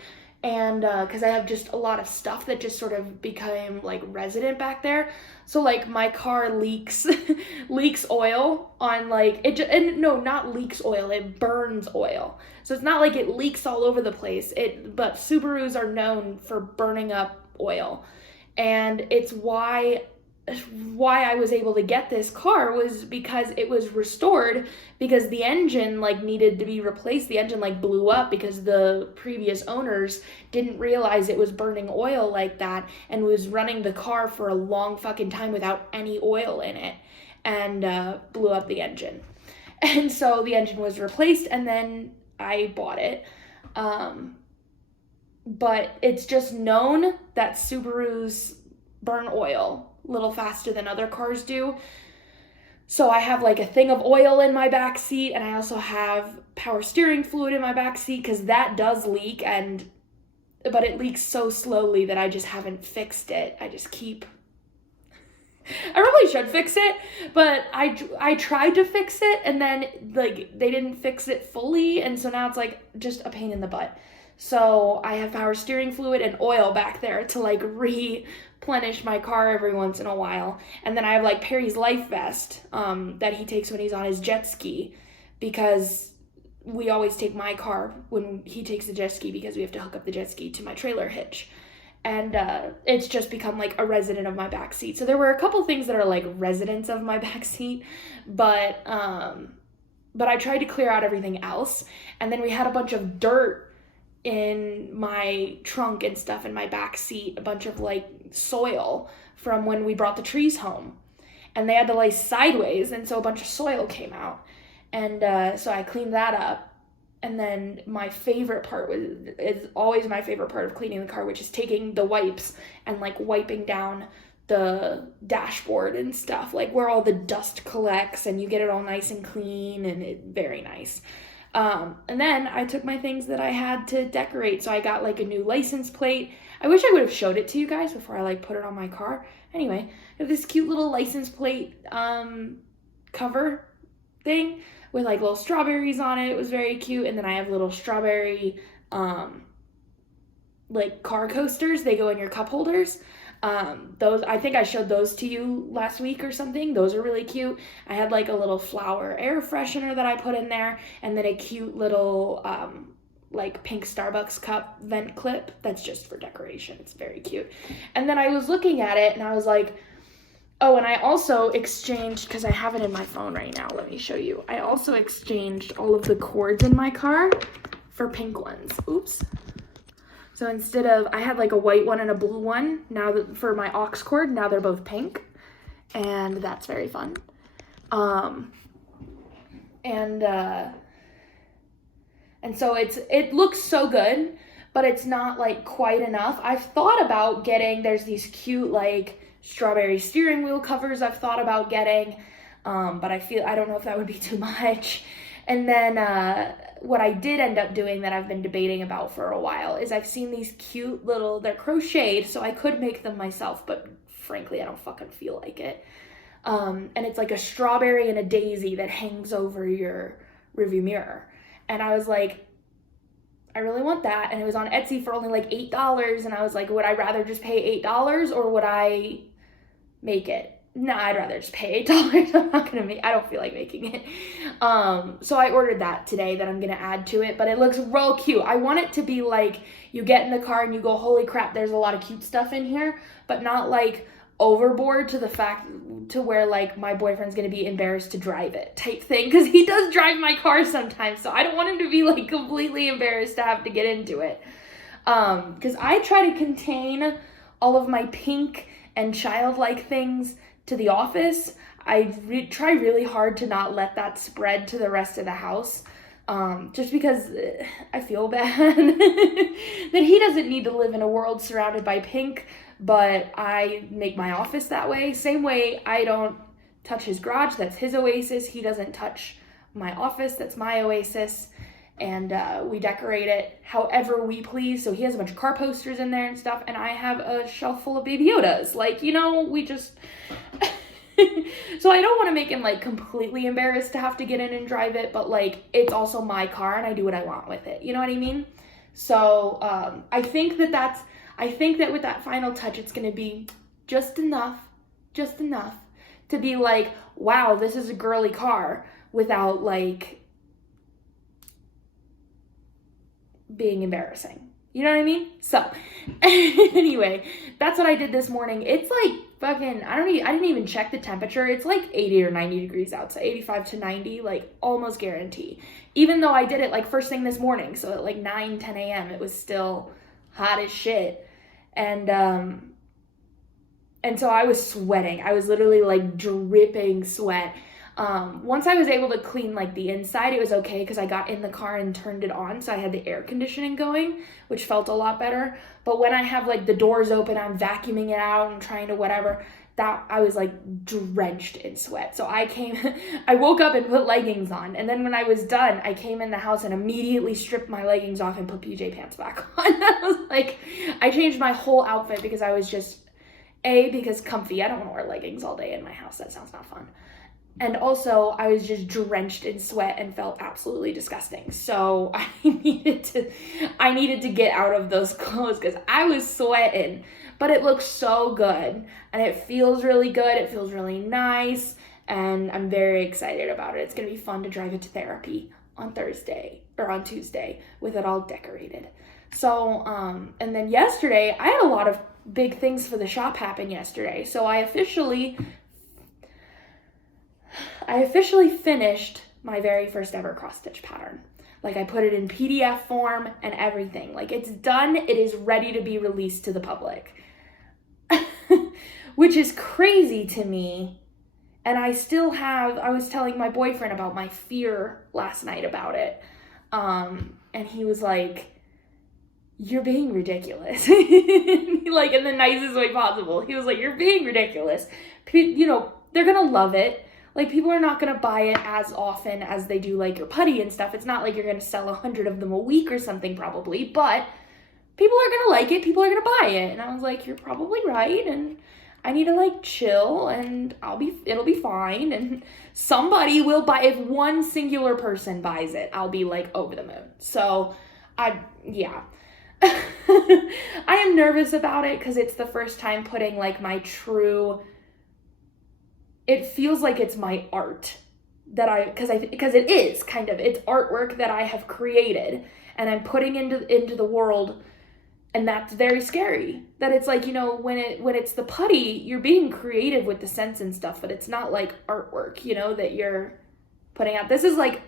and because I have just a lot of stuff that just sort of became resident back there. So my car leaks oil on not leaks oil, it burns oil. So it's not like it leaks all over the place. But Subarus are known for burning up oil, and it's why I was able to get this car was because it was restored, because the engine needed to be replaced. The engine blew up because the previous owners didn't realize it was burning oil like that and was running the car for a long fucking time without any oil in it, and blew up the engine. And so the engine was replaced, and then I bought it. But it's just known that Subarus burn oil a little faster than other cars do. So I have a thing of oil in my back seat, and I also have power steering fluid in my back seat because that does leak, but it leaks so slowly that I just haven't fixed it. I probably should fix it, but I tried to fix it, and then they didn't fix it fully, and so now it's just a pain in the butt. So I have power steering fluid and oil back there to replenish my car every once in a while. And then I have Perry's life vest that he takes when he's on his jet ski, because we always take my car when he takes the jet ski because we have to hook up the jet ski to my trailer hitch. And it's just become a resident of my back seat. So there were a couple things that are residents of my back seat, but I tried to clear out everything else. And then we had a bunch of dirt in my trunk and stuff in my back seat, a bunch of soil from when we brought the trees home, and they had to lay sideways, and so a bunch of soil came out, and so I cleaned that up. And then my favorite part is always my favorite part of cleaning the car, which is taking the wipes and wiping down the dashboard and stuff, where all the dust collects, and you get it all nice and clean, and very nice. And then I took my things that I had to decorate. So I got like a new license plate. I wish I would have showed it to you guys before I like put it on my car. Anyway, I have this cute little license plate cover thing with like little strawberries on it. It was very cute. And then I have little strawberry like car coasters. They go in your cup holders. Those, I think I showed those to you last week or something. Those are really cute. I had like a little flower air freshener that I put in there, and then a cute little like pink Starbucks cup vent clip that's just for decoration. It's very cute. And then I was looking at it and I was like, oh, and I also exchanged, because I have it in my phone right now, let me show you. I also exchanged all of the cords in my car for pink ones. Oops. So instead of, I had like a white one and a blue one, now that for my aux cord, now they're both pink, and that's very fun. And so it looks so good, but it's not like quite enough. I've thought about getting, there's these cute like strawberry steering wheel covers I've thought about getting, but I don't know if that would be too much. And then what I did end up doing that I've been debating about for a while is I've seen these cute little, they're crocheted, so I could make them myself, but frankly, I don't fucking feel like it. And it's like a strawberry and a daisy that hangs over your rearview mirror. And I was like, I really want that. And it was on Etsy for only like $8. And I was like, would I rather just pay $8 or would I make it? No, I'd rather just pay $8. I don't feel like making it. So I ordered that today that I'm going to add to it, but it looks real cute. I want it to be like, you get in the car and you go, holy crap, there's a lot of cute stuff in here, but not like overboard to the fact to where like my boyfriend's going to be embarrassed to drive it type thing. Cause he does drive my car sometimes. So I don't want him to be like completely embarrassed to have to get into it. Cause I try to contain all of my pink and childlike things to the office. I try really hard to not let that spread to the rest of the house, just because I feel bad that he doesn't need to live in a world surrounded by pink, but I make my office that way. Same way I don't touch his garage, that's his oasis. He doesn't touch my office, that's my oasis. And we decorate it however we please. So he has a bunch of car posters in there and stuff, and I have a shelf full of Baby Yodas. Like, you know, we just... So I don't want to make him, like, completely embarrassed to have to get in and drive it, but, like, it's also my car, and I do what I want with it. You know what I mean? So I think that with that final touch, it's going to be just enough to be like, wow, this is a girly car, without, like... being embarrassing. You know what I mean? So anyway, that's what I did this morning. It's like fucking, I didn't even check the temperature. It's like 80 or 90 degrees outside, 85 to 90, like almost guarantee. Even though I did it like first thing this morning. So at like 9, 10 a.m. it was still hot as shit. And so I was sweating. I was literally like dripping sweat. Once I was able to clean like the inside, it was okay because I got in the car and turned it on, so I had the air conditioning going, which felt a lot better. But when I have like the doors open, I'm vacuuming it out and trying to whatever, that I was like drenched in sweat. So I woke up and put leggings on, and then when I was done, I came in the house and immediately stripped my leggings off and put PJ pants back on. I was like, I changed my whole outfit because I was just, because comfy. I don't want to wear leggings all day in my house. That sounds not fun. And also, I was just drenched in sweat and felt absolutely disgusting. So I needed to get out of those clothes because I was sweating. But it looks so good, and it feels really good. It feels really nice, and I'm very excited about it. It's gonna be fun to drive it to therapy on Tuesday with it all decorated. So, and then yesterday, I had a lot of big things for the shop happen yesterday. So I officially finished my very first ever cross stitch pattern. Like, I put it in PDF form and everything. Like, it's done. It is ready to be released to the public. Which is crazy to me. And I was telling my boyfriend about my fear last night about it. And he was like, you're being ridiculous. Like, in the nicest way possible. He was like, you're being ridiculous. You know, they're gonna love it. Like, people are not going to buy it as often as they do, like, your putty and stuff. It's not like you're going to sell 100 of them a week or something, probably, but people are going to like it. People are going to buy it. And I was like, you're probably right, and I need to, like, chill, and it'll be fine, and somebody will buy. If one singular person buys it, I'll be, like, over the moon. So, yeah. I am nervous about it because it's the first time putting, like, my true... It feels like it's my art that because it is kind of, it's artwork that I have created and I'm putting into the world, and that's very scary. That it's like, you know, when it's the putty, you're being creative with the scents and stuff, but it's not like artwork, you know, that you're putting out. This is like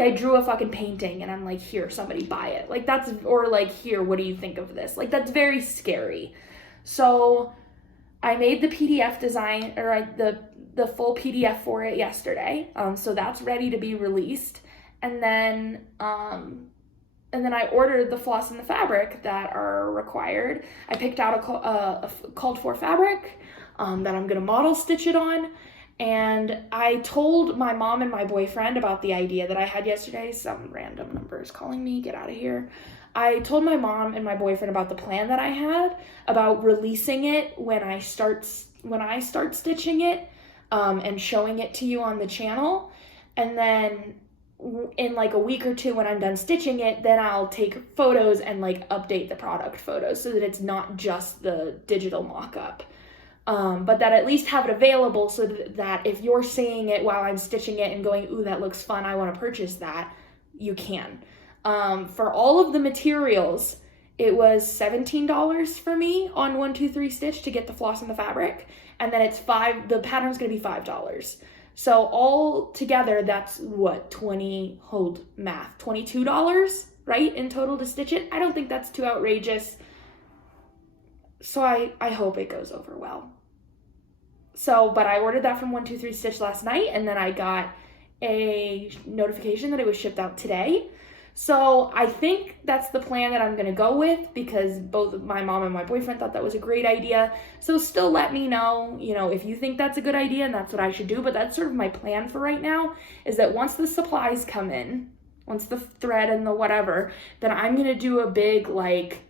I drew a fucking painting and I'm like, here, somebody buy it. Like, that's, or like, here, what do you think of this? Like, that's very scary. So I made the PDF design, or the full PDF for it yesterday. So that's ready to be released. And then I ordered the floss and the fabric that are required. I picked out a called for fabric that I'm gonna model stitch it on. And I told my mom and my boyfriend about the idea that I had yesterday. Some random number is calling me, get out of here. I told my mom and my boyfriend about the plan that I had about releasing it when I start stitching it, and showing it to you on the channel. And then in like a week or two when I'm done stitching it, then I'll take photos and like update the product photos so that it's not just the digital mock-up. But that at least have it available so that if you're seeing it while I'm stitching it and going, ooh, that looks fun, I want to purchase that, you can. For all of the materials, it was $17 for me on 1-2-3 Stitch to get the floss and the fabric, and then the pattern's gonna be $5. So all together, that's what, $22, right, in total to stitch it? I don't think that's too outrageous. So I hope it goes over well. So, but I ordered that from 1-2-3 Stitch last night, and then I got a notification that it was shipped out today. So I think that's the plan that I'm going to go with, because both my mom and my boyfriend thought that was a great idea. So still let me know, you know, if you think that's a good idea and that's what I should do. But that's sort of my plan for right now, is that once the supplies come in, once the thread and the whatever, then I'm going to do a big, like,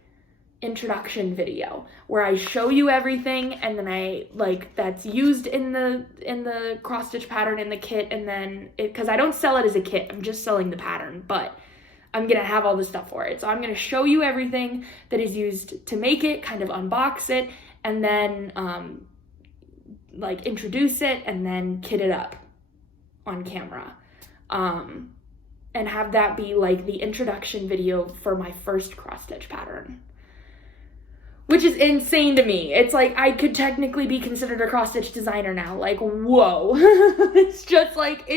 introduction video where I show you everything, and then I, like, that's used in the cross stitch pattern in the kit, and then because I don't sell it as a kit, I'm just selling the pattern, but I'm gonna have all the stuff for it. So I'm gonna show you everything that is used to make it, kind of unbox it, and then like introduce it, and then kit it up on camera, and have that be like the introduction video for my first cross stitch pattern, which is insane to me. It's like I could technically be considered a cross stitch designer now. Like, whoa. It's just like,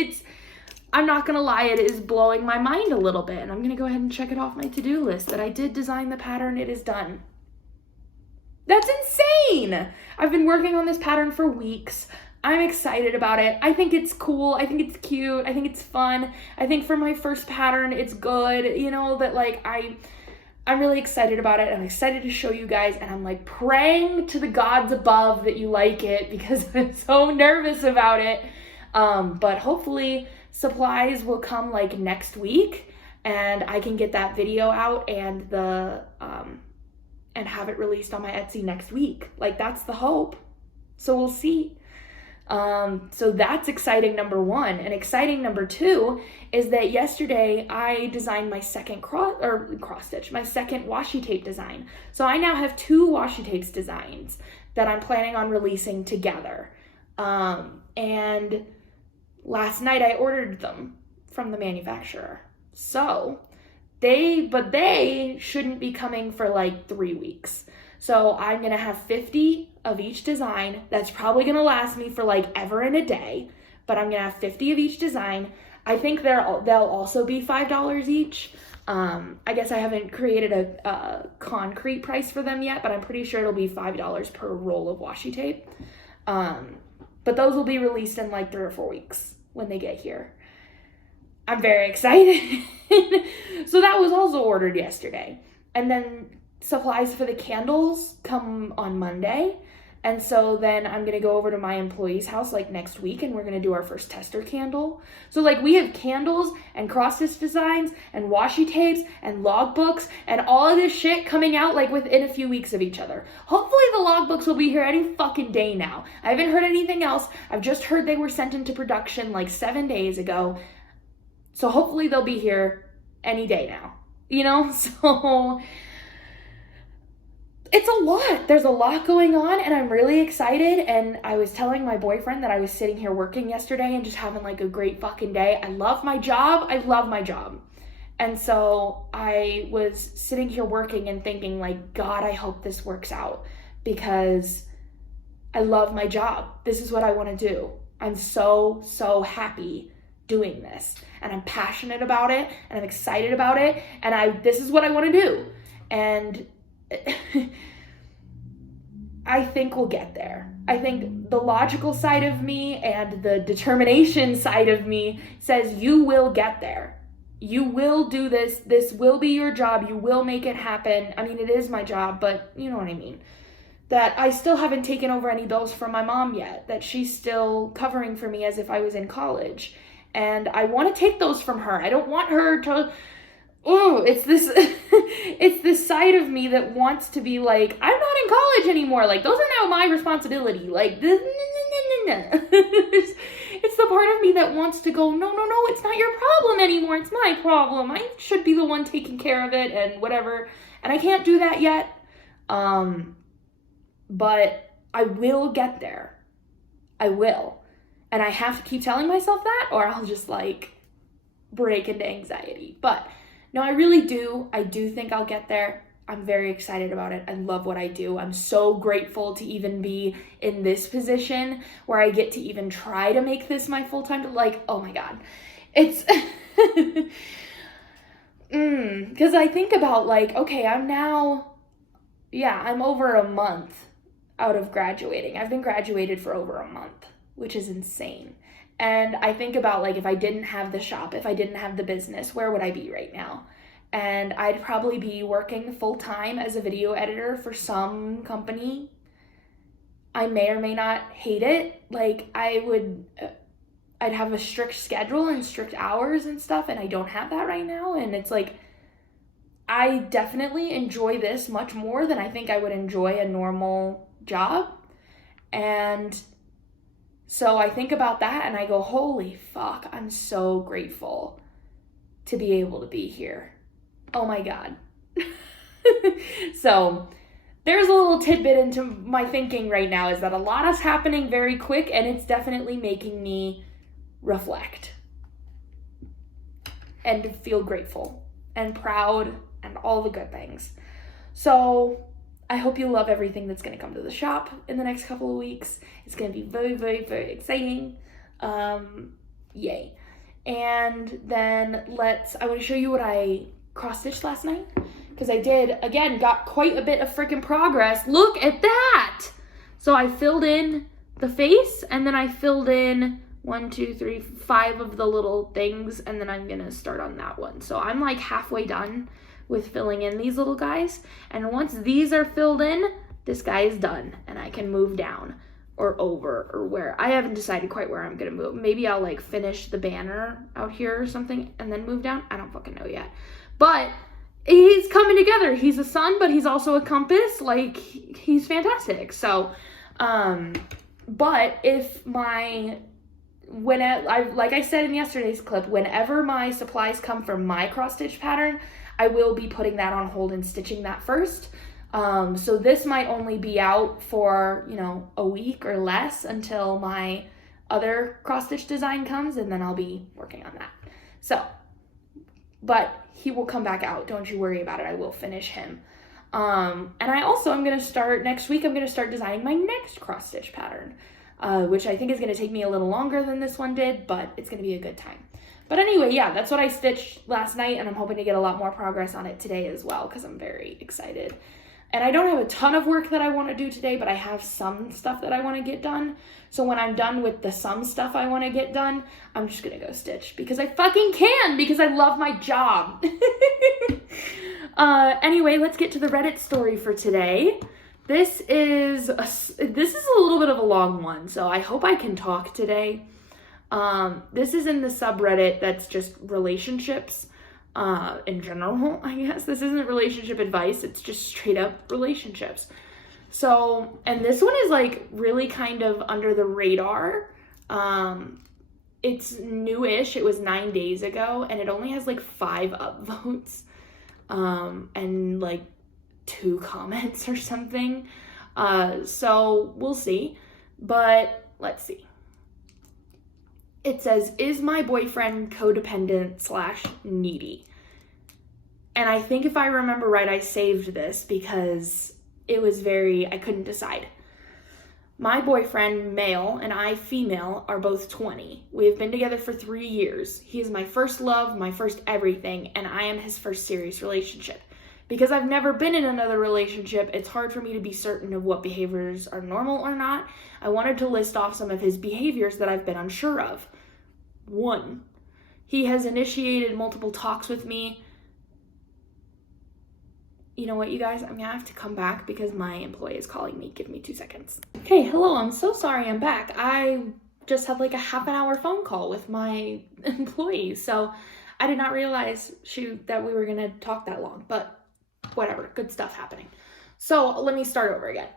I'm not gonna lie, it is blowing my mind a little bit, and I'm gonna go ahead and check it off my to-do list that I did design the pattern. It is done. That's insane! I've been working on this pattern for weeks. I'm excited about it. I think it's cool. I think it's cute. I think it's fun. I think for my first pattern, it's good. You know, that like I'm really excited about it. I'm excited to show you guys, and I'm like praying to the gods above that you like it, because I'm so nervous about it. But hopefully supplies will come like next week, and I can get that video out and and have it released on my Etsy next week. Like, that's the hope. So we'll see. So that's exciting, number one. And exciting number two is that yesterday I designed my second my second washi tape design. So I now have 2 washi tapes designs that I'm planning on releasing together. And last night I ordered them from the manufacturer. So they shouldn't be coming for like 3 weeks. So I'm gonna have 50 of each design. That's probably gonna last me for like ever and a day, but I'm gonna have 50 of each design. I think they'll also be $5 each. I guess I haven't created a concrete price for them yet, but I'm pretty sure it'll be $5 per roll of washi tape. But those will be released in like 3 or 4 weeks when they get here. I'm very excited. So that was also ordered yesterday. And then supplies for the candles come on Monday. And so then I'm going to go over to my employee's house like next week, and we're going to do our first tester candle. So like we have candles and cross-stitch designs and washi tapes and logbooks and all of this shit coming out like within a few weeks of each other. Hopefully the logbooks will be here any fucking day now. I haven't heard anything else. I've just heard they were sent into production like 7 days ago. So hopefully they'll be here any day now, you know? So it's a lot. There's a lot going on, and I'm really excited. And I was telling my boyfriend that I was sitting here working yesterday and just having like a great fucking day. I love my job. I love my job. And so I was sitting here working and thinking like, God, I hope this works out because I love my job. This is what I want to do. I'm so happy doing this, and I'm passionate about it, and I'm excited about it, and this is what I want to do. And I think we'll get there. I think the logical side of me and the determination side of me says you will get there. You will do this. This will be your job. You will make it happen. I mean, it is my job, but you know what I mean. That I still haven't taken over any bills from my mom yet. That she's still covering for me as if I was in college. And I want to take those from her. I don't want her to... Oh, it's this it's this side of me that wants to be like, I'm not in college anymore. Like, those are now my responsibility. Like, it's the part of me that wants to go, no, it's not your problem anymore. It's my problem. I should be the one taking care of it and whatever. And I can't do that yet. But I will get there. I will. And I have to keep telling myself that, or I'll just like break into anxiety. But no, I really do. I do think I'll get there. I'm very excited about it. I love what I do. I'm so grateful to even be in this position where I get to even try to make this my full-time, like, oh my God. It's, because I think about like, okay, I'm over a month out of graduating. I've been graduated for over a month, which is insane. And I think about like, if I didn't have the shop, if I didn't have the business, where would I be right now? And I'd probably be working full-time as a video editor for some company. I may or may not hate it. Like I'd have a strict schedule and strict hours and stuff, and I don't have that right now. And it's like, I definitely enjoy this much more than I think I would enjoy a normal job. And so I think about that and I go, holy fuck, I'm so grateful to be able to be here. Oh my God. So there's a little tidbit into my thinking right now, is that a lot is happening very quick, and it's definitely making me reflect and feel grateful and proud and all the good things. So I hope you love everything that's going to come to the shop in the next couple of weeks. It's going to be very, very, very exciting. Yay. And then I want to show you what I cross-stitched last night. Because I did, again, got quite a bit of freaking progress. Look at that! So I filled in the face, and then I filled in 5 of the little things, and then I'm going to start on that one. So I'm like halfway done with filling in these little guys. And once these are filled in, this guy is done, and I can move down or over or where. I haven't decided quite where I'm going to move. Maybe I'll like finish the banner out here or something and then move down. I don't fucking know yet. But he's coming together. He's a sun, but he's also a compass. Like, he's fantastic. So, but like I said in yesterday's clip, whenever my supplies come from my cross-stitch pattern, I will be putting that on hold and stitching that first. So this might only be out for, a week or less until my other cross-stitch design comes, and then I'll be working on that. So, but he will come back out. Don't you worry about it. I will finish him. And I'm going to start next week. I'm going to start designing my next cross-stitch pattern, which I think is going to take me a little longer than this one did, but it's going to be a good time. But anyway, yeah, that's what I stitched last night, and I'm hoping to get a lot more progress on it today as well, because I'm very excited. And I don't have a ton of work that I want to do today, but I have some stuff that I want to get done. So when I'm done with the some stuff I want to get done, I'm just going to go stitch because I fucking can, because I love my job. Anyway, let's get to the Reddit story for today. This is a little bit of a long one, so I hope I can talk today. This is in the subreddit that's just relationships in general, I guess. This isn't relationship advice, it's just straight up relationships. So, and this one is like really kind of under the radar. It's newish. It was 9 days ago, and it only has like 5 upvotes, and like 2 comments or something. So we'll see, but let's see. It says, is my boyfriend codependent/needy? And I think if I remember right, I saved this because it was I couldn't decide. My boyfriend, male, and I, female, are both 20. We have been together for 3 years. He is my first love, my first everything, and I am his first serious relationship. Because I've never been in another relationship, it's hard for me to be certain of what behaviors are normal or not. I wanted to list off some of his behaviors that I've been unsure of. 1. He has initiated multiple talks with me. You know what, you guys? I'm gonna have to come back because my employee is calling me. Give me 2 seconds. Okay, hello, I'm so sorry I'm back. I just had like a half an hour phone call with my employee, so I did not realize that we were gonna talk that long, but whatever, good stuff happening. So let me start over again.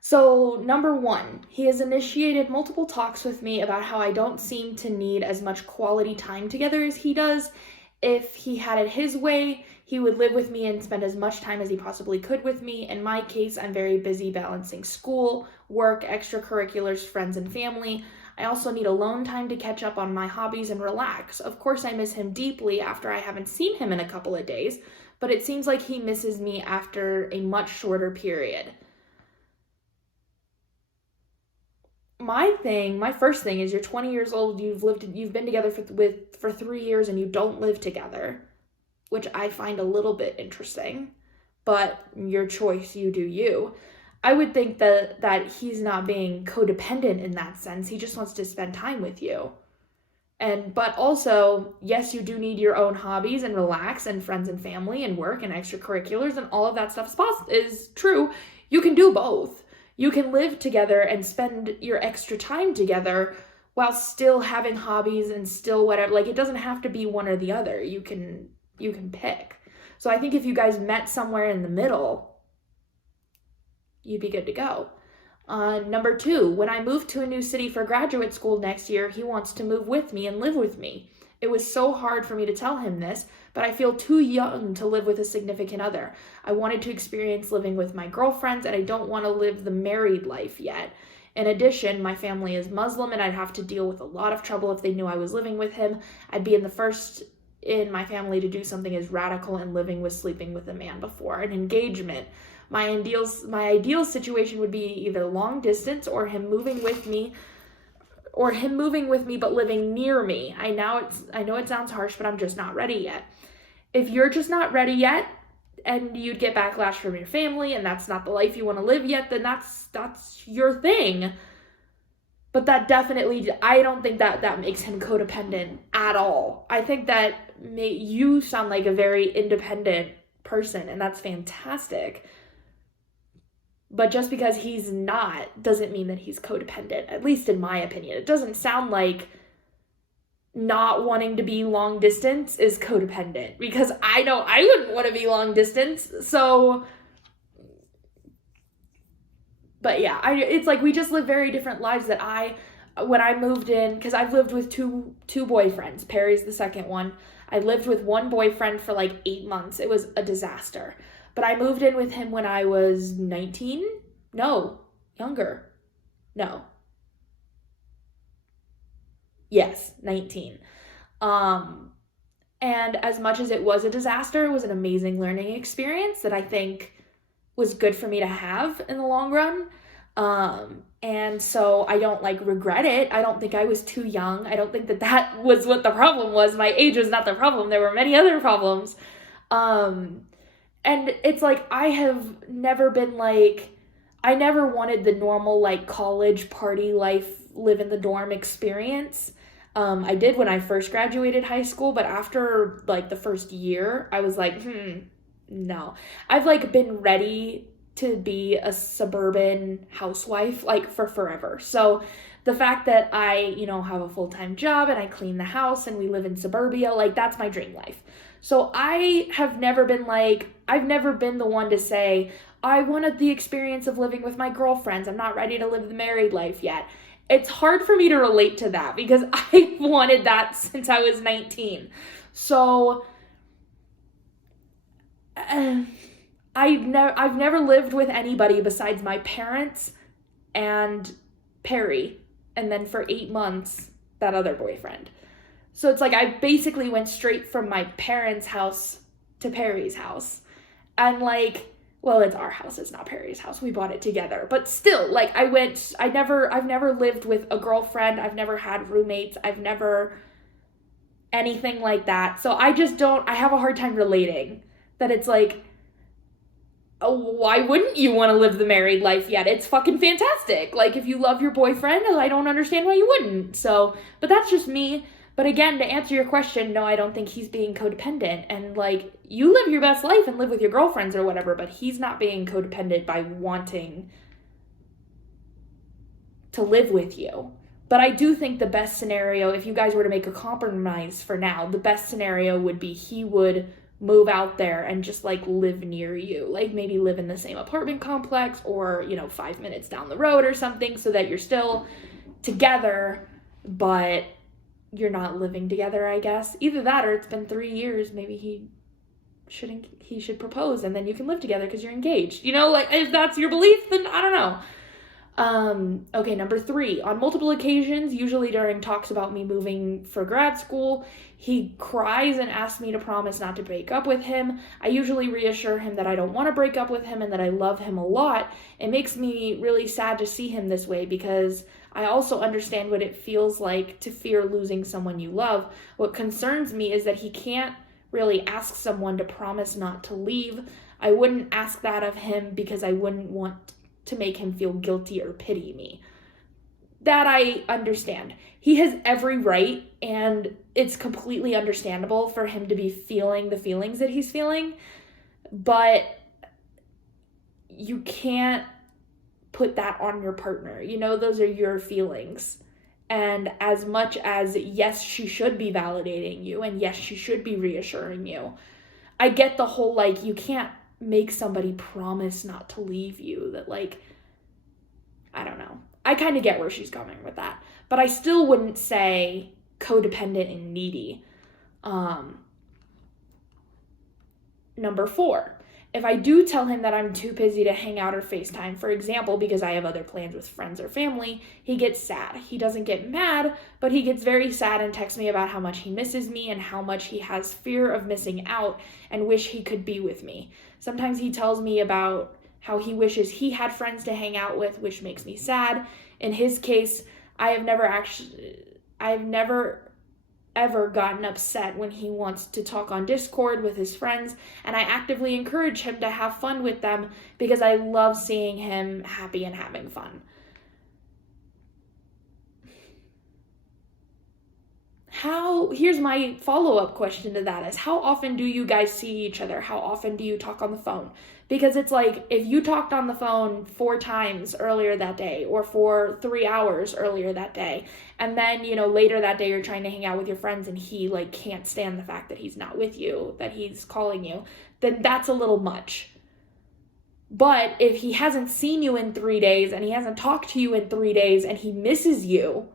So number 1, he has initiated multiple talks with me about how I don't seem to need as much quality time together as he does. If he had it his way, he would live with me and spend as much time as he possibly could with me. In my case, I'm very busy balancing school, work, extracurriculars, friends, and family. I also need alone time to catch up on my hobbies and relax. Of course, I miss him deeply after I haven't seen him in a couple of days, but it seems like he misses me after a much shorter period. My first thing is, you're 20 years old, you've been together for 3 years and you don't live together, which I find a little bit interesting, but your choice, you do you. I would think that he's not being codependent in that sense. He just wants to spend time with you. But also, yes, you do need your own hobbies and relax, and friends and family and work and extracurriculars, and all of that stuff is true. You can do both. You can live together and spend your extra time together while still having hobbies and still whatever. Like, it doesn't have to be one or the other. You can pick. So I think if you guys met somewhere in the middle, you'd be good to go. Number 2, when I move to a new city for graduate school next year, he wants to move with me and live with me. It was so hard for me to tell him this, but I feel too young to live with a significant other. I wanted to experience living with my girlfriends, and I don't want to live the married life yet. In addition, my family is Muslim, and I'd have to deal with a lot of trouble if they knew I was living with him. I'd be the first in my family to do something as radical and sleeping with a man before an engagement. My ideal situation would be either long distance or him moving with me but living near me. I know it sounds harsh, but I'm just not ready yet. If you're just not ready yet and you'd get backlash from your family and that's not the life you want to live yet, then that's your thing. But that definitely, I don't think that makes him codependent at all. I think that you sound like a very independent person, and that's fantastic. But just because he's not doesn't mean that he's codependent, at least in my opinion. It doesn't sound like not wanting to be long distance is codependent, because I know I wouldn't want to be long distance. So, but yeah, it's like we just live very different lives. When I moved in, because I've lived with two boyfriends. Perry's the second one. I lived with one boyfriend for like 8 months. It was a disaster. But I moved in with him when I was 19? No, younger. No. Yes, 19. And as much as it was a disaster, it was an amazing learning experience that I think was good for me to have in the long run. And so I don't regret it. I don't think I was too young. I don't think that was what the problem was. My age was not the problem. There were many other problems. And it's I have never been I never wanted the normal college party life, live in the dorm experience. I did when I first graduated high school, but after the first year, I was no. I've like been ready to be a suburban housewife like for forever. So the fact that I, have a full-time job and I clean the house and we live in suburbia, like that's my dream life. So I've never been the one to say, I wanted the experience of living with my girlfriends. I'm not ready to live the married life yet. It's hard for me to relate to that because I wanted that since I was 19. So I've never lived with anybody besides my parents and Perry, and then for 8 months, that other boyfriend. So it's like I basically went straight from my parents' house to Perry's house. And like, well, it's our house, it's not Perry's house. We bought it together. But still, like I've never lived with a girlfriend. I've never had roommates. I've never anything like that. So I have a hard time relating that it's like, oh, why wouldn't you want to live the married life yet? It's fucking fantastic. Like, if you love your boyfriend, I don't understand why you wouldn't. So, but that's just me. But again, to answer your question, no, I don't think he's being codependent. And like, you live your best life and live with your girlfriends or whatever, but he's not being codependent by wanting to live with you. But I do think the best scenario, if you guys were to make a compromise for now, the best scenario would be he would move out there and just like live near you, like maybe live in the same apartment complex or 5 minutes down the road or something, so that you're still together but you're not living together. I guess either that or it's been 3 years, maybe he should propose and then you can live together because you're engaged, like if that's your belief, then I don't know. Okay, number 3, on multiple occasions, usually during talks about me moving for grad school, he cries and asks me to promise not to break up with him. I usually reassure him that I don't want to break up with him and that I love him a lot. It makes me really sad to see him this way because I also understand what it feels like to fear losing someone you love. What concerns me is that he can't really ask someone to promise not to leave. I wouldn't ask that of him because I wouldn't want to make him feel guilty or pity me. That I understand. He has every right, and it's completely understandable for him to be feeling the feelings that he's feeling, but you can't put that on your partner. Those are your feelings. And as much as, yes, she should be validating you, and yes, she should be reassuring you, I get the whole, like, you can't make somebody promise not to leave you, that like, I don't know. I kind of get where she's going with that, but I still wouldn't say codependent and needy. Number 4, if I do tell him that I'm too busy to hang out or FaceTime, for example, because I have other plans with friends or family, he gets sad. He doesn't get mad, but he gets very sad and texts me about how much he misses me and how much he has fear of missing out and wish he could be with me. Sometimes he tells me about how he wishes he had friends to hang out with, which makes me sad. In his case, I have never ever gotten upset when he wants to talk on Discord with his friends, and I actively encourage him to have fun with them because I love seeing him happy and having fun. Here's my follow-up question to that is, how often do you guys see each other? How often do you talk on the phone? Because it's like, if you talked on the phone 4 times earlier that day or for 3 hours earlier that day, and then, later that day you're trying to hang out with your friends and he like can't stand the fact that he's not with you, that he's calling you, then that's a little much. But if he hasn't seen you in 3 days and he hasn't talked to you in 3 days and he misses you,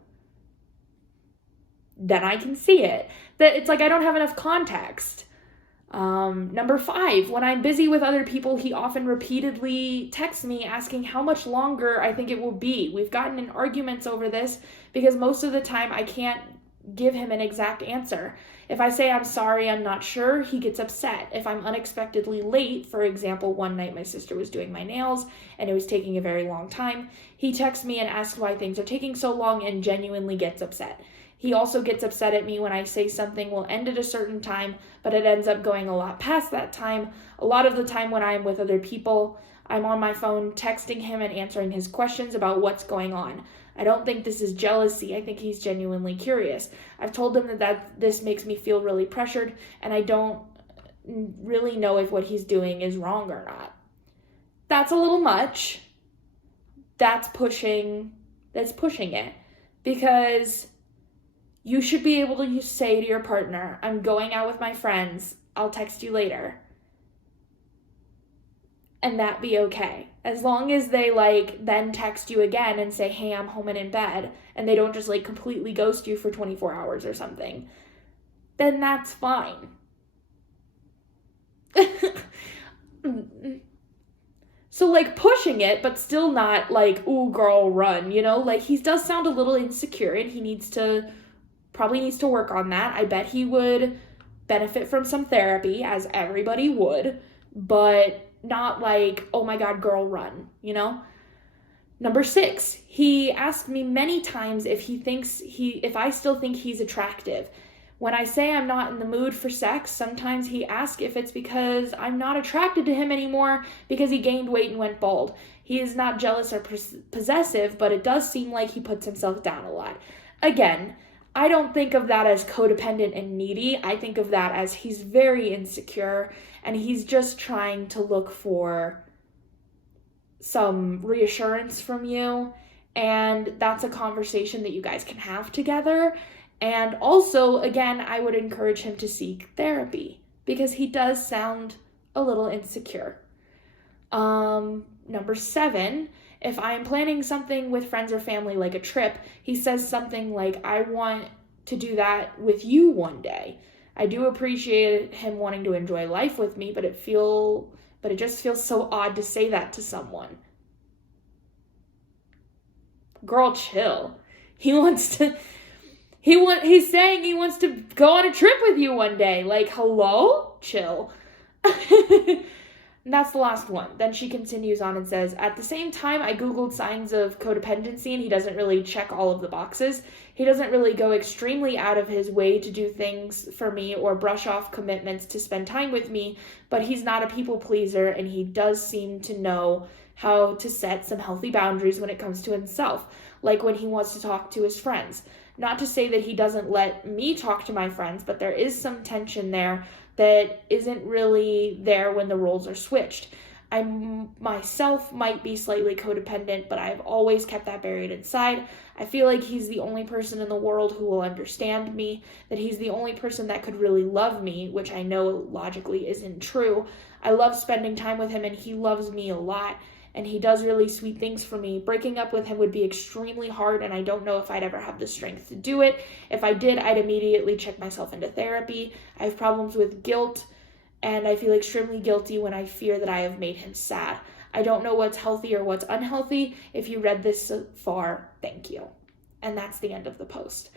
then I can see it. That it's like I don't have enough context. Number 5, when I'm busy with other people, he often repeatedly texts me asking how much longer I think it will be. We've gotten in arguments over this because most of the time I can't give him an exact answer. If I say I'm sorry, I'm not sure, he gets upset. If I'm unexpectedly late, for example, one night my sister was doing my nails and it was taking a very long time, he texts me and asks why things are taking so long and genuinely gets upset. He also gets upset at me when I say something will end at a certain time, but it ends up going a lot past that time. A lot of the time when I'm with other people, I'm on my phone texting him and answering his questions about what's going on. I don't think this is jealousy. I think he's genuinely curious. I've told him that this makes me feel really pressured, and I don't really know if what he's doing is wrong or not. That's a little much. That's pushing it. Because you should be able to say to your partner, I'm going out with my friends, I'll text you later. And that be okay. As long as they then text you again and say, hey, I'm home and in bed, and they don't just completely ghost you for 24 hours or something, then that's fine. So pushing it, but still not ooh, girl, run, he does sound a little insecure, and he probably needs to work on that. I bet he would benefit from some therapy, as everybody would, but not oh my God, girl, run, Number 6, he asked me many times if I still think he's attractive. When I say I'm not in the mood for sex, sometimes he asks if it's because I'm not attracted to him anymore because he gained weight and went bald. He is not jealous or possessive, but it does seem like he puts himself down a lot. Again, I don't think of that as codependent and needy. I think of that as he's very insecure and he's just trying to look for some reassurance from you. And that's a conversation that you guys can have together. And also, again, I would encourage him to seek therapy because he does sound a little insecure. Number 7, if I'm planning something with friends or family, like a trip, he says something like, I want to do that with you one day. I do appreciate him wanting to enjoy life with me, but it just feels so odd to say that to someone. Girl, chill. He's saying he wants to go on a trip with you one day. Hello? Chill. And that's the last one. Then she continues on and says, at the same time, I Googled signs of codependency, and he doesn't really check all of the boxes. He doesn't really go extremely out of his way to do things for me or brush off commitments to spend time with me, but he's not a people pleaser, and he does seem to know how to set some healthy boundaries when it comes to himself, like when he wants to talk to his friends. Not to say that he doesn't let me talk to my friends, but there is some tension there that isn't really there when the roles are switched. I myself might be slightly codependent, but I've always kept that buried inside. I feel like he's the only person in the world who will understand me, that he's the only person that could really love me, which I know logically isn't true. I love spending time with him, and he loves me a lot, and he does really sweet things for me. Breaking up with him would be extremely hard, and I don't know if I'd ever have the strength to do it. If I did, I'd immediately check myself into therapy. I have problems with guilt, and I feel extremely guilty when I fear that I have made him sad. I don't know what's healthy or what's unhealthy. If you read this so far, thank you. And that's the end of the post.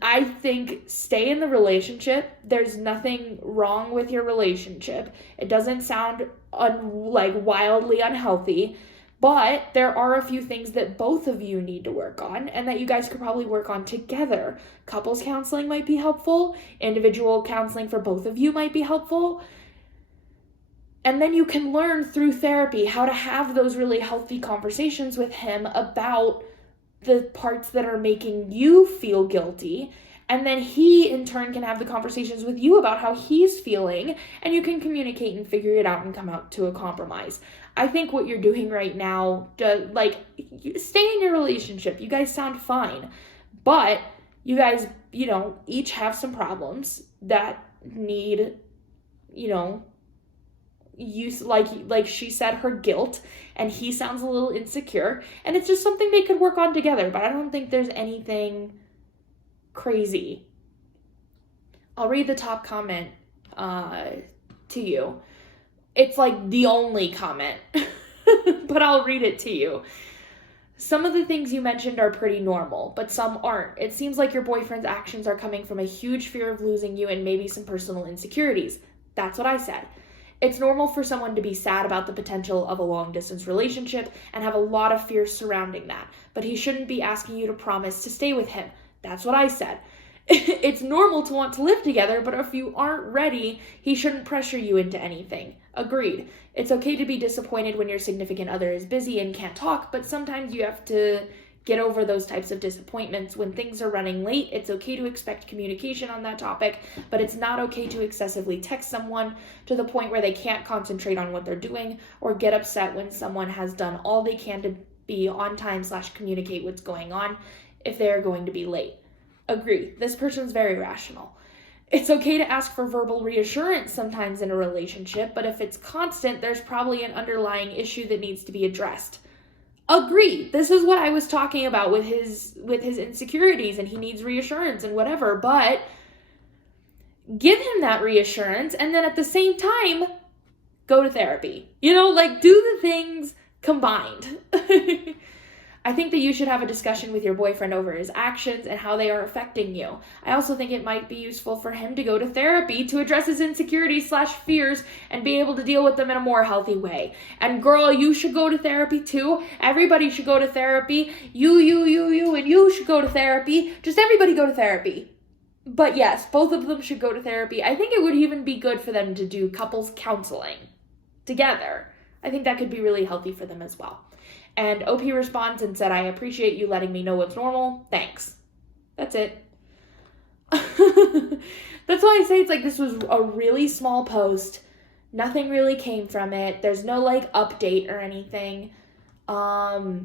I think stay in the relationship. There's nothing wrong with your relationship. It doesn't sound wildly unhealthy, but there are a few things that both of you need to work on and that you guys could probably work on together. Couples counseling might be helpful. Individual counseling for both of you might be helpful. And then you can learn through therapy how to have those really healthy conversations with him about the parts that are making you feel guilty, and then he in turn can have the conversations with you about how he's feeling, and you can communicate and figure it out and come out to a compromise. I think what you're doing right now, stay in your relationship. You guys sound fine, but you guys, each have some problems that need, use, like she said, her guilt, and he sounds a little insecure, and it's just something they could work on together, but I don't think there's anything crazy. I'll read the top comment to you. It's the only comment, but I'll read it to you. Some of the things you mentioned are pretty normal, but some aren't. It seems like your boyfriend's actions are coming from a huge fear of losing you and maybe some personal insecurities. That's what I said. It's normal for someone to be sad about the potential of a long-distance relationship and have a lot of fear surrounding that, but he shouldn't be asking you to promise to stay with him. That's what I said. It's normal to want to live together, but if you aren't ready, he shouldn't pressure you into anything. Agreed. It's okay to be disappointed when your significant other is busy and can't talk, but sometimes you have to get over those types of disappointments. When things are running late, it's okay to expect communication on that topic, but it's not okay to excessively text someone to the point where they can't concentrate on what they're doing, or get upset when someone has done all they can to be on time / communicate what's going on if they're going to be late. Agree. This person's very rational. It's okay to ask for verbal reassurance sometimes in a relationship, but if it's constant, there's probably an underlying issue that needs to be addressed. Agree. This is what I was talking about with his insecurities, and he needs reassurance and whatever, but give him that reassurance, and then at the same time, go to therapy. You know, like, do the things combined. I think that you should have a discussion with your boyfriend over his actions and how they are affecting you. I also think it might be useful for him to go to therapy to address his insecurities / fears and be able to deal with them in a more healthy way. And girl, you should go to therapy too. Everybody should go to therapy. You, and you should go to therapy. Just everybody go to therapy. But yes, both of them should go to therapy. I think it would even be good for them to do couples counseling together. I think that could be really healthy for them as well. And OP responds and said, I appreciate you letting me know what's normal. Thanks. That's it. That's why I say it's like this was a really small post. Nothing really came from it. There's no like update or anything. Oh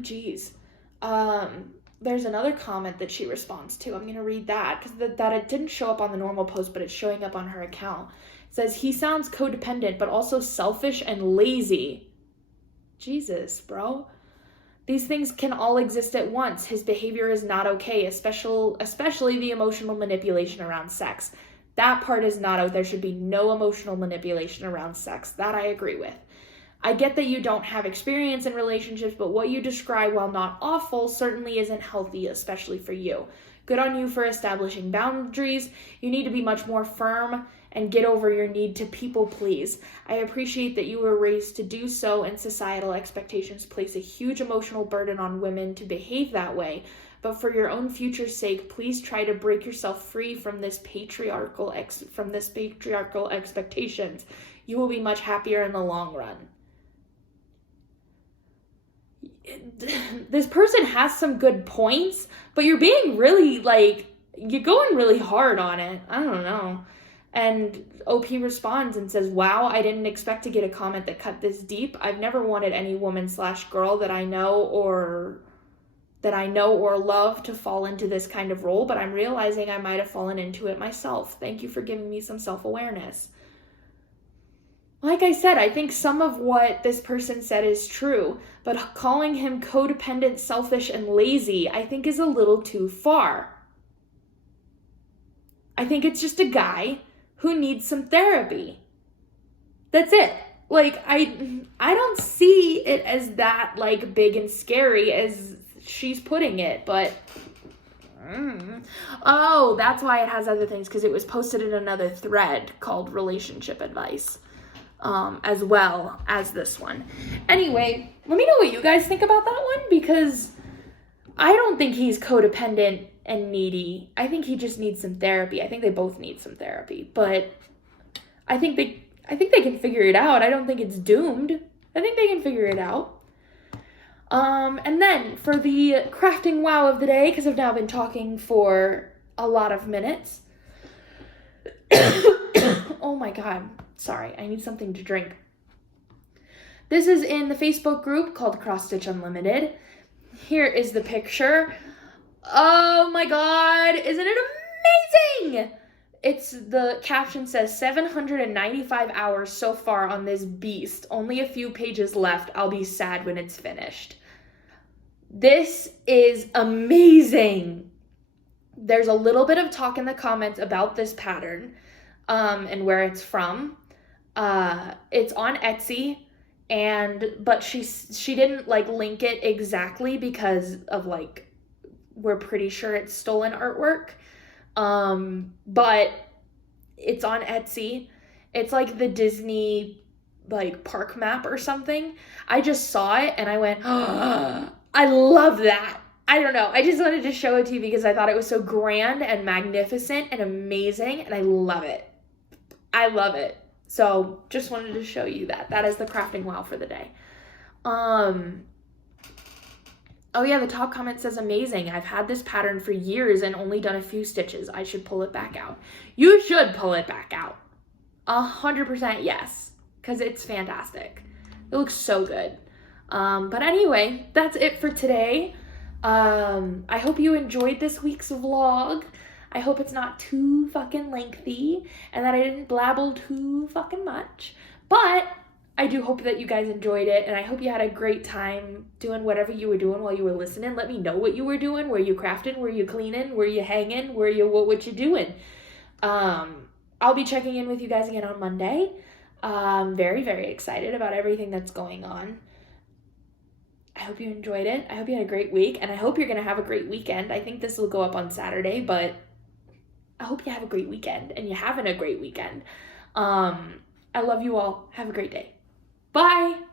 geez. There's another comment that she responds to. I'm going to read that because that it didn't show up on the normal post, but it's showing up on her account. It says, he sounds codependent, but also selfish and lazy. Jesus, bro. These things can all exist at once. His behavior is not okay, especially the emotional manipulation around sex. That part is not out. There should be no emotional manipulation around sex. That I agree with. I get that you don't have experience in relationships, but what you describe, while not awful, certainly isn't healthy, especially for you. Good on you for establishing boundaries. You need to be much more firm and get over your need to people please. I appreciate that you were raised to do so, and societal expectations place a huge emotional burden on women to behave that way. But for your own future's sake, please try to break yourself free from this patriarchal expectations. You will be much happier in the long run. This person has some good points, but you're being really, you're going really hard on it. I don't know. And OP responds and says, wow, I didn't expect to get a comment that cut this deep. I've never wanted any woman / girl that I know or love to fall into this kind of role, but I'm realizing I might have fallen into it myself. Thank you for giving me some self-awareness. Like I said, I think some of what this person said is true, but calling him codependent, selfish, and lazy, I think is a little too far. I think it's just a guy who needs some therapy. That's it. I don't see it as that, big and scary as she's putting it, but... Oh, that's why it has other things, because it was posted in another thread called Relationship Advice. As well as this one. Anyway, let me know what you guys think about that one, because I don't think he's codependent and needy. I think he just needs some therapy. I think they both need some therapy, but I think they can figure it out. I don't think it's doomed. I think they can figure it out. And then for the crafting wow of the day, because I've now been talking for a lot of minutes. Oh my God. Sorry, I need something to drink. This is in the Facebook group called Cross Stitch Unlimited. Here is the picture. Oh my God, isn't it amazing? The caption says 795 hours so far on this beast. Only a few pages left. I'll be sad when it's finished. This is amazing. There's a little bit of talk in the comments about this pattern and where it's from. It's on Etsy, but she didn't link it exactly because of we're pretty sure it's stolen artwork. But it's on Etsy. It's the Disney park map or something. I just saw it and I went, oh, I love that. I don't know. I just wanted to show it to you because I thought it was so grand and magnificent and amazing, and I love it. I love it. So just wanted to show you that. That is the crafting wow for the day. Oh yeah, the top comment says, amazing. I've had this pattern for years and only done a few stitches. I should pull it back out. You should pull it back out. 100% yes, because it's fantastic. It looks so good. But anyway, that's it for today. I hope you enjoyed this week's vlog. I hope it's not too fucking lengthy and that I didn't blabble too fucking much. But I do hope that you guys enjoyed it, and I hope you had a great time doing whatever you were doing while you were listening. Let me know what you were doing. Were you crafting? Were you cleaning? Were you hanging? What you doing? I'll be checking in with you guys again on Monday. Very, very excited about everything that's going on. I hope you enjoyed it. I hope you had a great week, and I hope you're going to have a great weekend. I think this will go up on Saturday, but I hope you have a great weekend, and you're having a great weekend. I love you all. Have a great day. Bye!